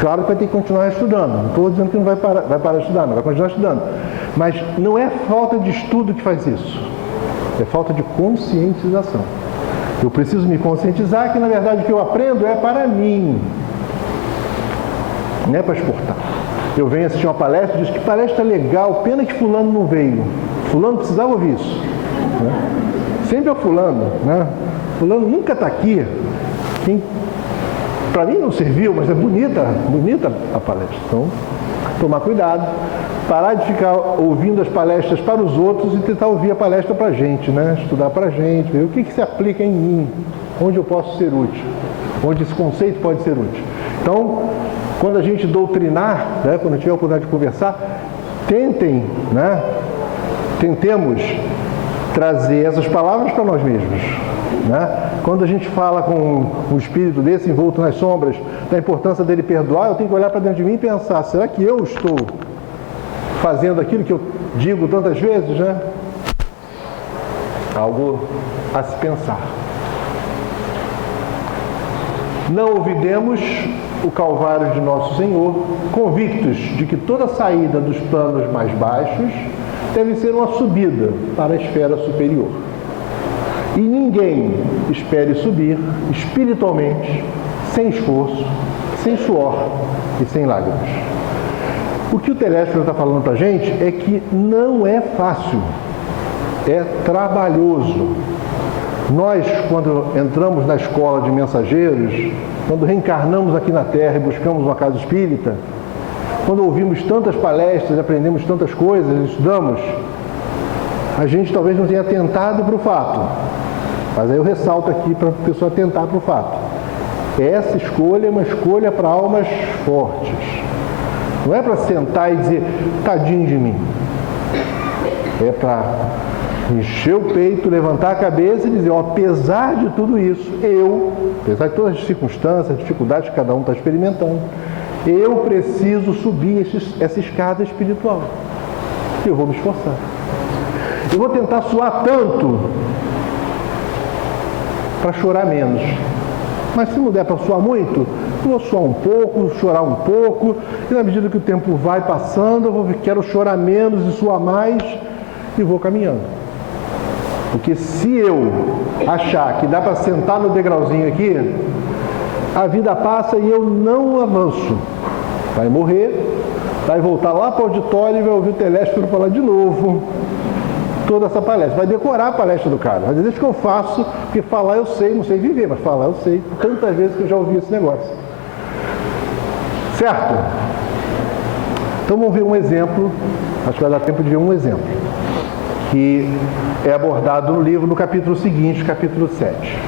Claro que vai ter que continuar estudando. Não estou dizendo que não vai parar de estudar, não vai continuar estudando. Mas não é falta de estudo que faz isso. É falta de conscientização. Eu preciso me conscientizar que, na verdade, o que eu aprendo é para mim. Não é para exportar. Eu venho assistir uma palestra e digo que palestra legal, pena que fulano não veio. Fulano precisava ouvir isso. Né? Sempre é o fulano, né? Fulano nunca está aqui. Para mim não serviu, mas é bonita a palestra. Então, tomar cuidado, parar de ficar ouvindo as palestras para os outros e tentar ouvir a palestra para a gente, né? Estudar para a gente, ver o que se aplica em mim, onde eu posso ser útil, onde esse conceito pode ser útil. Então, quando a gente doutrinar, né, quando tiver a oportunidade de conversar, tentemos trazer essas palavras para nós mesmos. Né? Quando a gente fala com um espírito desse envolto nas sombras, da importância dele perdoar, eu tenho que olhar para dentro de mim e pensar, será que eu estou fazendo aquilo que eu digo tantas vezes, né? Algo a se pensar. Não olvidemos o Calvário de Nosso Senhor, convictos de que toda saída dos planos mais baixos deve ser uma subida para a esfera superior. E ninguém espere subir espiritualmente sem esforço, sem suor e sem lágrimas. O que o Telésforo está falando para a gente é que não é fácil, é trabalhoso. Nós, quando entramos na escola de mensageiros, quando reencarnamos aqui na Terra e buscamos uma casa espírita, quando ouvimos tantas palestras, aprendemos tantas coisas, estudamos, a gente talvez não tenha atentado para o fato. Mas aí eu ressalto aqui para a pessoa atentar para o fato. Essa escolha é uma escolha para almas fortes. Não é para sentar e dizer, tadinho de mim. É para encher o peito, levantar a cabeça e dizer, ó, apesar de tudo isso, apesar de todas as circunstâncias, as dificuldades que cada um está experimentando, eu preciso subir essa escada espiritual. Eu vou me esforçar. Eu vou tentar suar tanto para chorar menos. Mas se não der para suar muito, eu vou suar um pouco, chorar um pouco, e na medida que o tempo vai passando, quero chorar menos e suar mais, e vou caminhando. Porque se eu achar que dá para sentar no degrauzinho aqui, a vida passa e eu não avanço. Vai morrer, vai voltar lá para o auditório e vai ouvir o Telésforo falar de novo toda essa palestra. Vai decorar a palestra do cara. Vai dizer, deixa que eu faço, porque falar eu sei, não sei viver, mas falar eu sei. Tantas vezes que eu já ouvi esse negócio. Certo? Então vamos ver um exemplo, acho que vai dar tempo de ver um exemplo, que é abordado no livro, no capítulo seguinte, capítulo 7.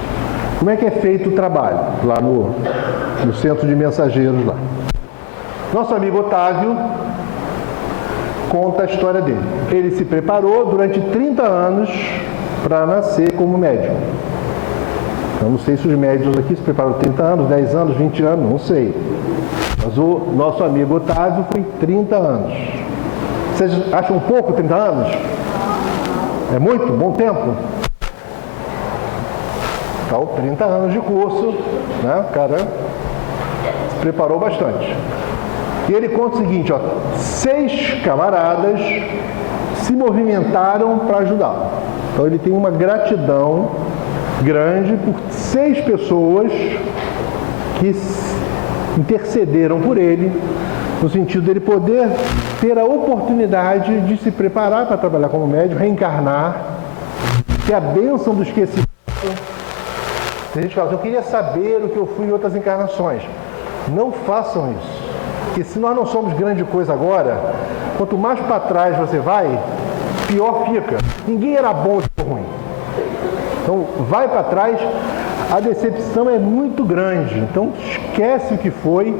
Como é que é feito o trabalho lá no centro de mensageiros lá? Nosso amigo Otávio conta a história dele. Ele se preparou durante 30 anos para nascer como médium. Eu não sei se os médiuns aqui se prepararam 30 anos, 10 anos, 20 anos, não sei. Mas o nosso amigo Otávio foi 30 anos. Vocês acham pouco 30 anos? É muito? Bom tempo? Então, 30 anos de curso, né? O cara se preparou bastante. E ele conta o seguinte, ó, 6 camaradas se movimentaram para ajudá-lo. Então ele tem uma gratidão grande por 6 pessoas que intercederam por ele, no sentido dele poder ter a oportunidade de se preparar para trabalhar como médium, reencarnar, ter a bênção do esquecimento. Tem gente que fala, eu queria saber o que eu fui em outras encarnações. Não façam isso. Porque se nós não somos grande coisa agora, quanto mais para trás você vai, pior fica. Ninguém era bom ou ruim. Então, vai para trás, a decepção é muito grande. Então, esquece o que foi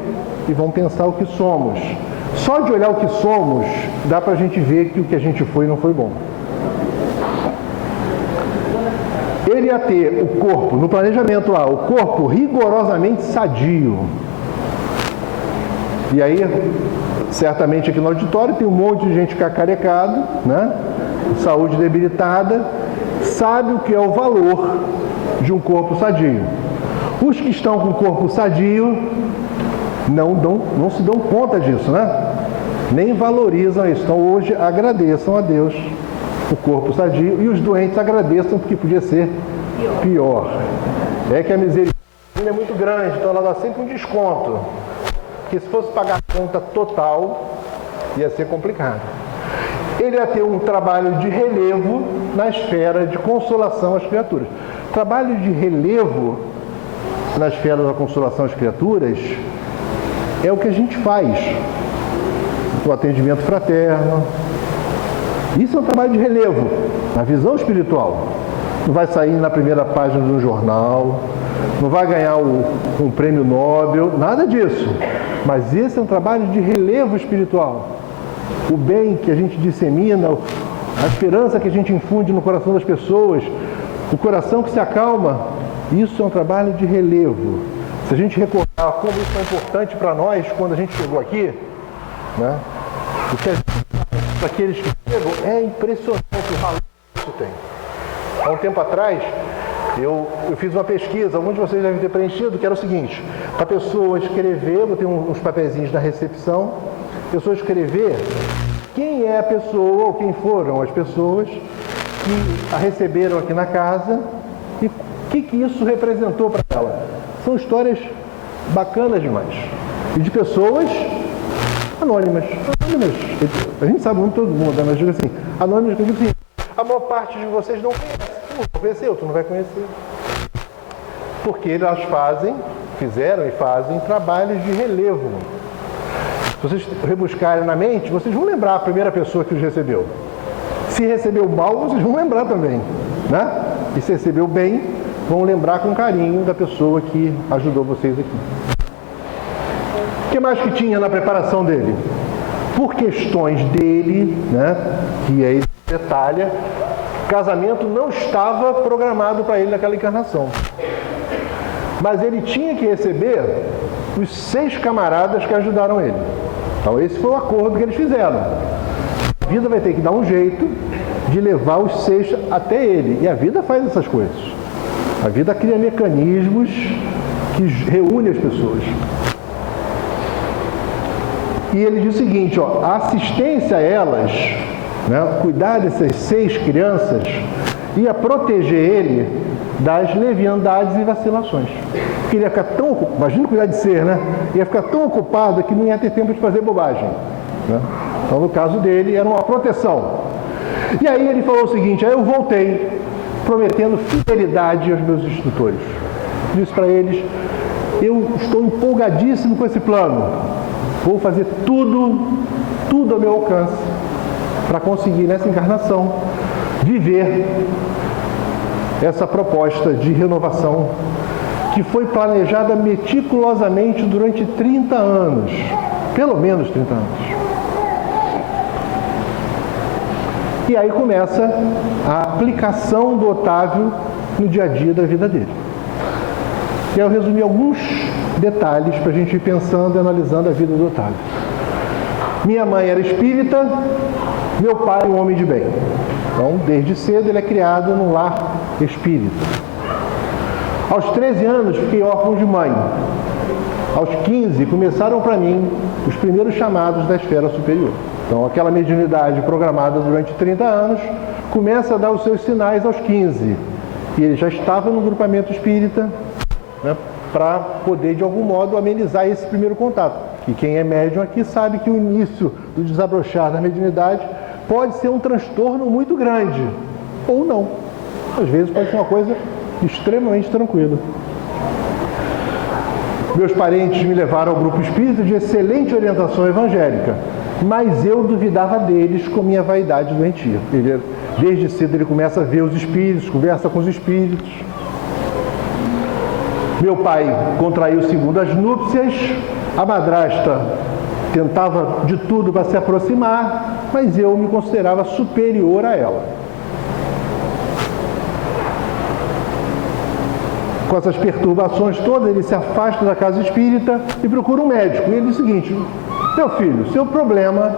e vamos pensar o que somos. Só de olhar o que somos, dá para a gente ver que o que a gente foi não foi bom. Ele ia ter o corpo, no planejamento lá, o corpo rigorosamente sadio. E aí, certamente aqui no auditório tem um monte de gente cacarecado, né? Saúde debilitada, sabe o que é o valor de um corpo sadio. Os que estão com o corpo sadio não se dão conta disso, né? Nem valorizam isso. Então hoje agradeçam a Deus o corpo sadio e os doentes agradeçam porque podia ser pior. É que a misericórdia é muito grande, então ela dá sempre um desconto. Porque se fosse pagar a conta total, ia ser complicado. Ele ia ter um trabalho de relevo na esfera de consolação às criaturas. Trabalho de relevo na esfera da consolação às criaturas é o que a gente faz. O atendimento fraterno. Isso é um trabalho de relevo, na visão espiritual. Não vai sair na primeira página de um jornal, não vai ganhar um prêmio Nobel, nada disso. Mas esse é um trabalho de relevo espiritual. O bem que a gente dissemina, a esperança que a gente infunde no coração das pessoas, o coração que se acalma, isso é um trabalho de relevo. Se a gente recordar como isso é importante para nós quando a gente chegou aqui, né? O que a gente faz para aqueles que chegam é impressionante o valor que isso tem. Há um tempo atrás, eu fiz uma pesquisa, alguns de vocês devem ter preenchido, que era o seguinte, para a pessoa escrever, eu tenho uns papeizinhos na recepção, a pessoa escrever quem é a pessoa ou quem foram as pessoas que a receberam aqui na casa e o que isso representou para ela. São histórias bacanas demais. E de pessoas anônimas. A gente sabe muito todo mundo, mas digo assim, anônimas, eu digo assim, a maior parte de vocês não conhece. Tu conheceu, tu não vai conhecer. Porque elas fizeram e fazem trabalhos de relevo. Se vocês rebuscarem na mente, vocês vão lembrar a primeira pessoa que os recebeu. Se recebeu mal, vocês vão lembrar também, né? E se recebeu bem, vão lembrar com carinho da pessoa que ajudou vocês aqui. O que mais que tinha na preparação dele? Por questões dele, né, que aí detalha, o casamento não estava programado para ele naquela encarnação. Mas ele tinha que receber os 6 camaradas que ajudaram ele. Então esse foi o acordo que eles fizeram. A vida vai ter que dar um jeito de levar os 6 até ele. E a vida faz essas coisas. A vida cria mecanismos que reúnem as pessoas. E ele diz o seguinte, ó, a assistência a elas, né, cuidar dessas 6 crianças, ia proteger ele das leviandades e vacilações. Porque ele ia ficar tão ocupado, imagina cuidar de ser, né? Ia ficar tão ocupado que não ia ter tempo de fazer bobagem. Né? Então, no caso dele, era uma proteção. E aí ele falou o seguinte, aí eu voltei, prometendo fidelidade aos meus instrutores. Disse para eles, eu estou empolgadíssimo com esse plano. Vou fazer tudo ao meu alcance para conseguir nessa encarnação viver essa proposta de renovação que foi planejada meticulosamente durante 30 anos, pelo menos 30 anos. E aí começa a aplicação do Otávio no dia a dia da vida dele. E aí eu resumi alguns detalhes para a gente ir pensando e analisando a vida do Otávio. Minha mãe era espírita, meu pai um homem de bem. Então, desde cedo ele é criado num lar espírita. Aos 13 anos fiquei órfão de mãe. Aos 15 começaram para mim os primeiros chamados da esfera superior. Então, aquela mediunidade programada durante 30 anos começa a dar os seus sinais aos 15. E ele já estava no grupamento espírita, né, para poder, de algum modo, amenizar esse primeiro contato. E quem é médium aqui sabe que o início do desabrochar da mediunidade pode ser um transtorno muito grande, ou não. Às vezes pode ser uma coisa extremamente tranquila. Meus parentes me levaram ao grupo espírita de excelente orientação evangélica, mas eu duvidava deles com minha vaidade doentia. Desde cedo ele começa a ver os espíritos, conversa com os espíritos. Meu pai contraiu segundas núpcias, a madrasta tentava de tudo para se aproximar, mas eu me considerava superior a ela. Com essas perturbações todas, ele se afasta da casa espírita e procura um médico. E ele diz o seguinte: meu filho, seu problema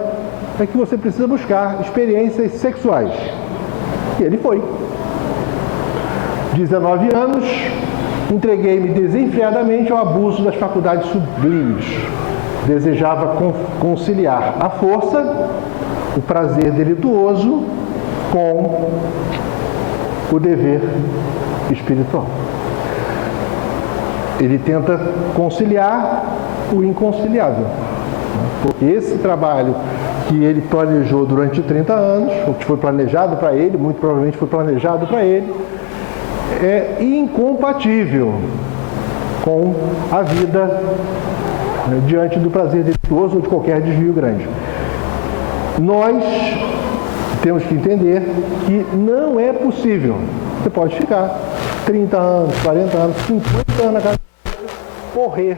é que você precisa buscar experiências sexuais. E ele foi. 19 anos, entreguei-me desenfreadamente ao abuso das faculdades sublimes. Desejava conciliar à força o prazer delituoso com o dever espiritual. Ele tenta conciliar o inconciliável. Esse trabalho que ele planejou durante 30 anos, o que foi planejado para ele, muito provavelmente foi planejado para ele, é incompatível com a vida, né, diante do prazer delituoso ou de qualquer desvio grande. Nós temos que entender que não é possível. Você pode ficar 30 anos, 40 anos, 50 anos na casa, morrer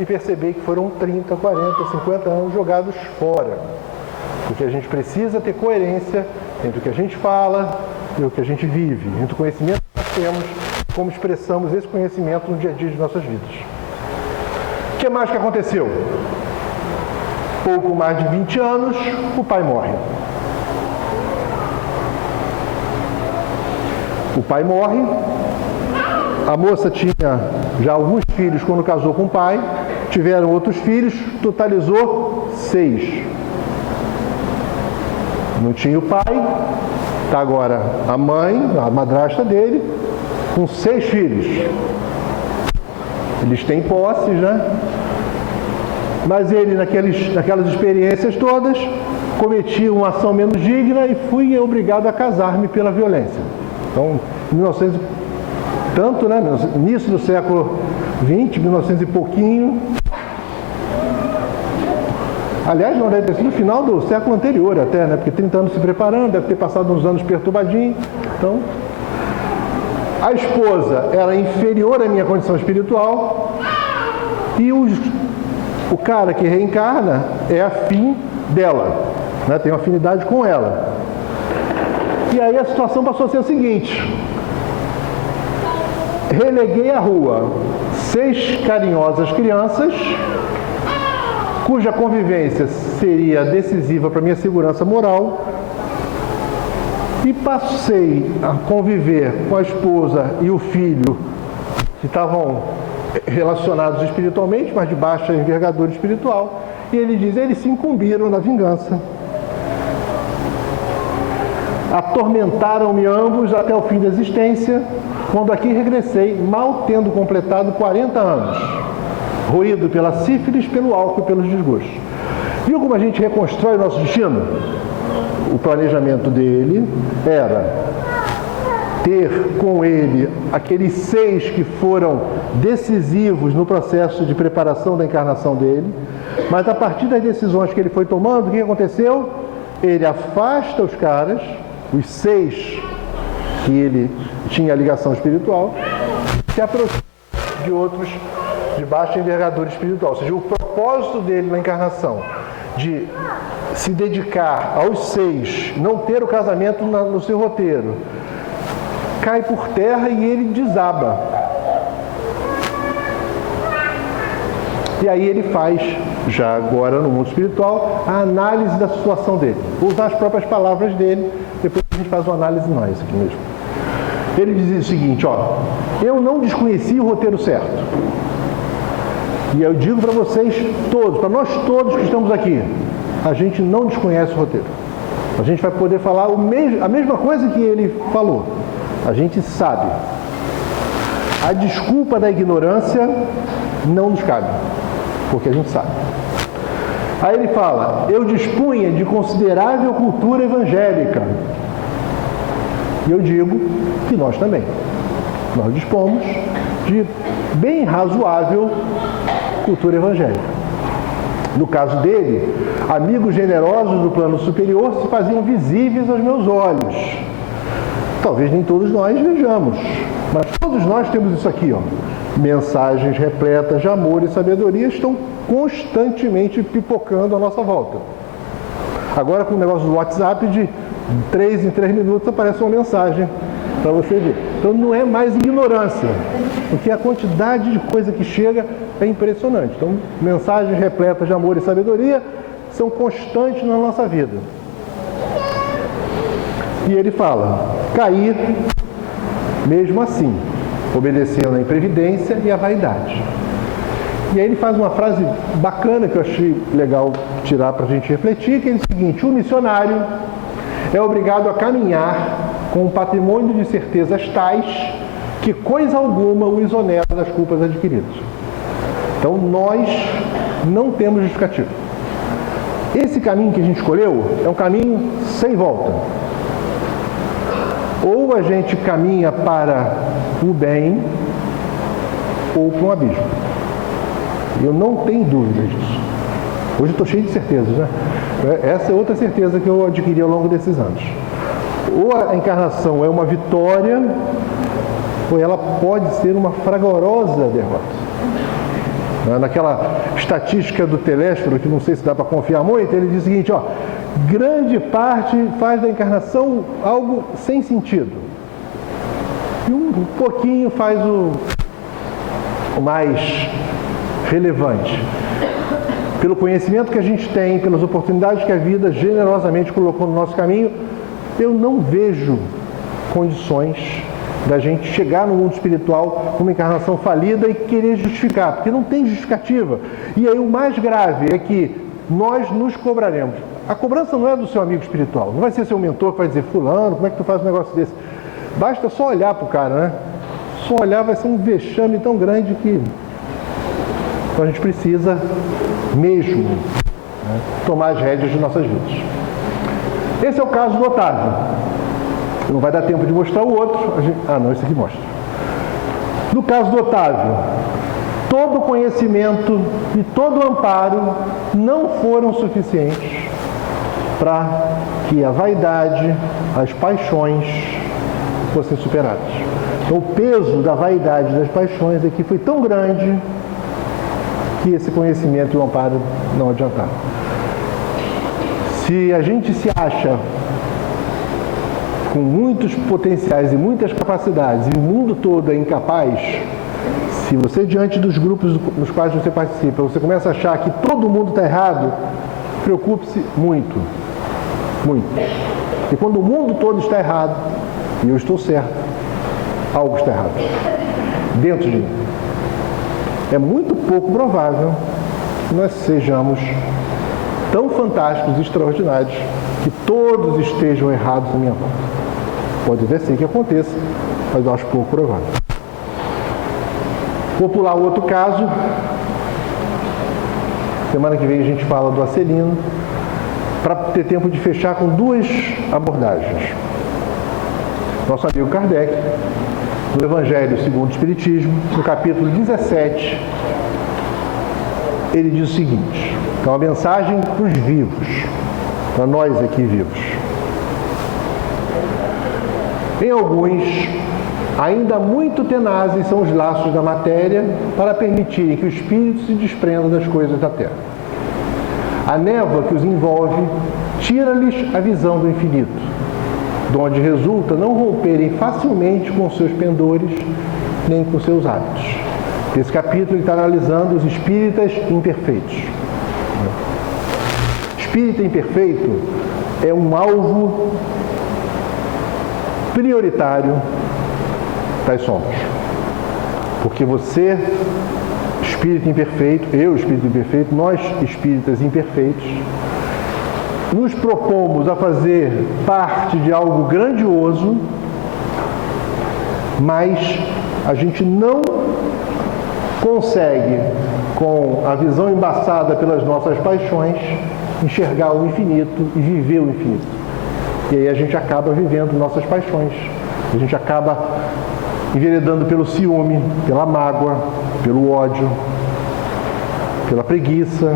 e perceber que foram 30, 40, 50 anos jogados fora. Porque a gente precisa ter coerência entre o que a gente fala e o que a gente vive, entre o conhecimento que nós temos, como expressamos esse conhecimento no dia a dia de nossas vidas. O que mais que aconteceu? Pouco mais de 20 anos, o pai morre. O pai morre. A moça tinha já alguns filhos quando casou com o pai, tiveram outros filhos, totalizou 6. Não tinha o pai, está agora a mãe, a madrasta dele, com 6 filhos. Eles têm posses, né? Mas ele, naquelas experiências todas, cometia uma ação menos digna e fui obrigado a casar-me pela violência. Então, em 1900, tanto, né, início do século XX, 1900 e pouquinho. Aliás, não deve ter sido no final do século anterior até, né? Porque 30 anos se preparando, deve ter passado uns anos perturbadinho. Então, a esposa era inferior à minha condição espiritual e o cara que reencarna é afim dela, né? Tem uma afinidade com ela. E aí a situação passou a ser a seguinte: releguei à rua 6 carinhosas crianças, cuja convivência seria decisiva para a minha segurança moral, e passei a conviver com a esposa e o filho, que estavam relacionados espiritualmente, mas de baixa envergadura espiritual, e ele diz: eles se incumbiram da vingança. Atormentaram-me ambos até o fim da existência, quando aqui regressei, mal tendo completado 40 anos, roído pela sífilis, pelo álcool e pelos desgostos. Viu como a gente reconstrói o nosso destino? O planejamento dele era ter com ele aqueles 6 que foram decisivos no processo de preparação da encarnação dele, mas a partir das decisões que ele foi tomando, o que aconteceu? Ele afasta os caras, os 6 que ele tinha ligação espiritual, se aproxima de outros de baixa envergadura espiritual. Ou seja, o propósito dele na encarnação de se dedicar aos 6, não ter o casamento no seu roteiro, cai por terra e ele desaba. E aí ele faz, já agora no mundo espiritual, a análise da situação dele. Vou usar as próprias palavras dele, depois a gente faz uma análise nós aqui mesmo. Ele dizia o seguinte, ó, eu não desconheci o roteiro certo. E eu digo para vocês todos, para nós todos que estamos aqui, a gente não desconhece o roteiro. A gente vai poder falar a mesma coisa que ele falou. A gente sabe. A desculpa da ignorância não nos cabe, porque a gente sabe. Aí ele fala, eu dispunha de considerável cultura evangélica. E eu digo que nós também. Nós dispomos de bem razoável cultura evangélica. No caso dele, amigos generosos do plano superior se faziam visíveis aos meus olhos. Talvez nem todos nós vejamos, mas todos nós temos isso aqui, ó. Mensagens repletas de amor e sabedoria estão constantemente pipocando à nossa volta. Agora com o negócio do WhatsApp, de 3 em 3 minutos aparece uma mensagem para você ver. Então não é mais ignorância, porque a quantidade de coisa que chega é impressionante. Então mensagens repletas de amor e sabedoria são constantes na nossa vida. E ele fala, cair mesmo assim, obedecendo à imprevidência e à vaidade. E aí ele faz uma frase bacana que eu achei legal tirar para a gente refletir, que é o seguinte, o missionário é obrigado a caminhar com um patrimônio de certezas tais que coisa alguma o exonera das culpas adquiridas. Então nós não temos justificativa. Esse caminho que a gente escolheu é um caminho sem volta. Ou a gente caminha para o bem ou para um abismo. Eu não tenho dúvida disso. Hoje eu estou cheio de certezas, né? Essa é outra certeza que eu adquiri ao longo desses anos. Ou a encarnação é uma vitória, ou ela pode ser uma fragorosa derrota. Naquela estatística do Telésforo, que não sei se dá para confiar muito, ele diz o seguinte, ó, grande parte faz da encarnação algo sem sentido. E um pouquinho faz o mais relevante. Pelo conhecimento que a gente tem, pelas oportunidades que a vida generosamente colocou no nosso caminho, eu não vejo condições da gente chegar no mundo espiritual com uma encarnação falida e querer justificar, porque não tem justificativa. E aí o mais grave é que nós nos cobraremos. A cobrança não é do seu amigo espiritual, não vai ser seu mentor que vai dizer, fulano, como é que tu faz um negócio desse? Basta só olhar para o cara, né? Só olhar vai ser um vexame tão grande que então a gente precisa mesmo, né, tomar as rédeas de nossas vidas. Esse é o caso do Otávio. Não vai dar tempo de mostrar o outro. Não, esse aqui mostra. No caso do Otávio, todo conhecimento e todo amparo não foram suficientes para que a vaidade, as paixões fossem superadas. Então, o peso da vaidade e das paixões aqui foi tão grande que esse conhecimento e o amparo não adiantaram. Se a gente se acha com muitos potenciais e muitas capacidades e o mundo todo é incapaz, se você, diante dos grupos nos quais você participa, você começa a achar que todo mundo está errado, preocupe-se muito, muito. E quando o mundo todo está errado, e eu estou certo, algo está errado dentro de mim. É muito pouco provável que nós sejamos tão fantásticos e extraordinários que todos estejam errados à minha volta. Pode até ser que aconteça, mas eu acho pouco provável. Vou pular outro caso. Semana que vem a gente fala do Acelino, para ter tempo de fechar com 2 abordagens. Nosso amigo Kardec, no Evangelho segundo o Espiritismo, no capítulo 17, ele diz o seguinte, é uma mensagem para os vivos, para nós aqui vivos. Em alguns, ainda muito tenazes são os laços da matéria para permitirem que o espírito se desprenda das coisas da terra. A névoa que os envolve tira-lhes a visão do infinito, de onde resulta não romperem facilmente com seus pendores nem com seus hábitos. Esse capítulo ele está analisando os espíritas imperfeitos. Espírita imperfeito é um alvo prioritário das sombras. Porque você, espírito imperfeito, eu, espírito imperfeito, nós, espíritas imperfeitos, nos propomos a fazer parte de algo grandioso, mas a gente não consegue, com a visão embaçada pelas nossas paixões, enxergar o infinito e viver o infinito. E aí a gente acaba vivendo nossas paixões. A gente acaba enveredando pelo ciúme, pela mágoa, pelo ódio, pela preguiça,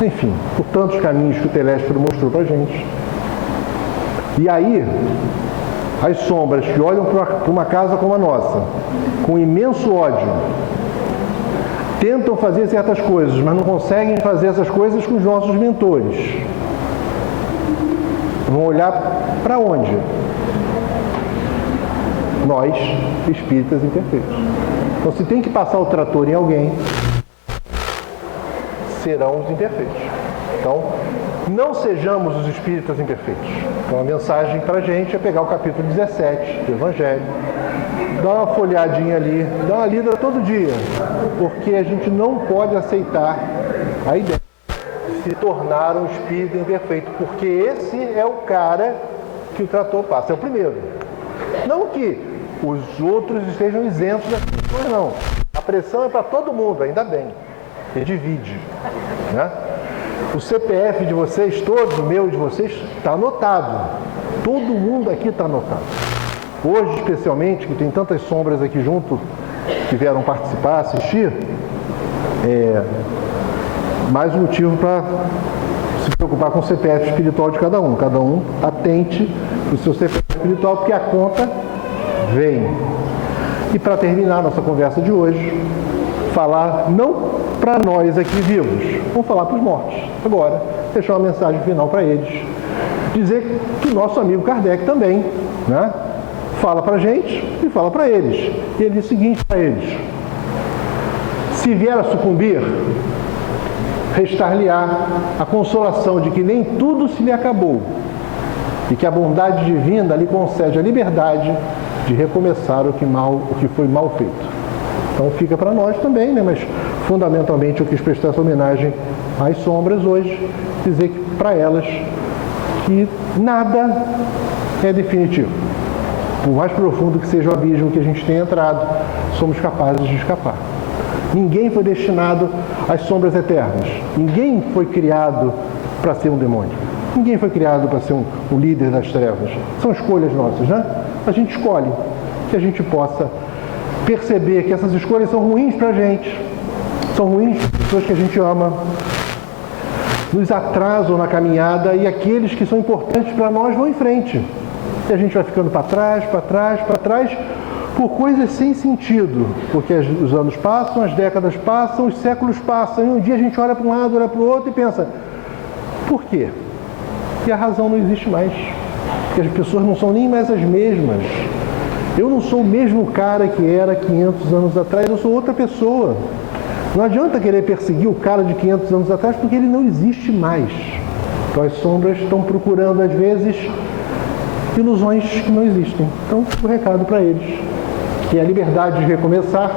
enfim, por tantos caminhos que o Telésforo mostrou para a gente. E aí, as sombras que olham para uma casa como a nossa, com imenso ódio, tentam fazer certas coisas, mas não conseguem fazer essas coisas com os nossos mentores. Vão olhar para onde? Nós, espíritas imperfeitos. Então, se tem que passar o trator em alguém, serão os imperfeitos. Então, não sejamos os espíritas imperfeitos. Então, a mensagem para a gente é pegar o capítulo 17 do Evangelho, dar uma folhadinha ali, dar uma lida todo dia, porque a gente não pode aceitar a ideia de se tornar um espírito imperfeito, porque esse é o cara que o trator passa, é o primeiro. Não que os outros estejam isentos das pressões, não. A pressão é para todo mundo, ainda bem. E divide, né? O CPF de vocês, todos, o meu de vocês, está anotado. Todo mundo aqui está anotado. Hoje, especialmente, que tem tantas sombras aqui junto, que vieram participar, assistir, mais um motivo para se preocupar com o CPF espiritual de cada um. Cada um atente o seu CPF espiritual, porque a conta vem. E para terminar nossa conversa de hoje, falar não para nós aqui vivos, vamos falar para os mortos. Agora, deixar uma mensagem final para eles. Dizer que o nosso amigo Kardec também, né, fala para a gente e fala para eles. E ele diz o seguinte para eles: se vier a sucumbir, restar-lhe-á a consolação de que nem tudo se lhe acabou e que a bondade divina lhe concede a liberdade de recomeçar o que foi mal feito. Então fica para nós também, né? Mas fundamentalmente eu quis prestar essa homenagem às sombras hoje, dizer que para elas que nada é definitivo. Por mais profundo que seja o abismo que a gente tenha entrado, somos capazes de escapar. Ninguém foi destinado às sombras eternas. Ninguém foi criado para ser um demônio. Ninguém foi criado para ser um líder das trevas. São escolhas nossas, né? A gente escolhe que a gente possa perceber que essas escolhas são ruins para a gente. São ruins para as pessoas que a gente ama. Nos atrasam na caminhada e aqueles que são importantes para nós vão em frente. E a gente vai ficando para trás, para trás, para trás, por coisas sem sentido. Porque os anos passam, as décadas passam, os séculos passam. E um dia a gente olha para um lado, olha para o outro e pensa: por quê? E a razão não existe mais. Porque as pessoas não são nem mais as mesmas. Eu não sou o mesmo cara que era 500 anos atrás, eu sou outra pessoa. Não adianta querer perseguir o cara de 500 anos atrás, porque ele não existe mais. Então as sombras estão procurando, às vezes, ilusões que não existem. Então, o recado para eles, que a liberdade de recomeçar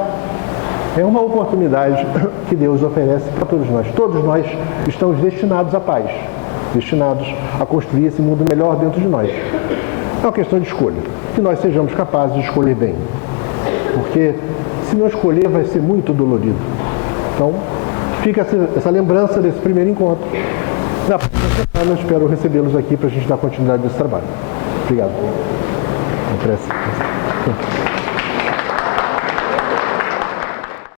é uma oportunidade que Deus oferece para todos nós. Todos nós estamos destinados à paz, destinados a construir esse mundo melhor dentro de nós. É uma questão de escolha, que nós sejamos capazes de escolher bem. Porque se não escolher, vai ser muito dolorido. Então, fica essa lembrança desse primeiro encontro. Na próxima semana, eu espero recebê-los aqui para a gente dar continuidade desse trabalho. Obrigado.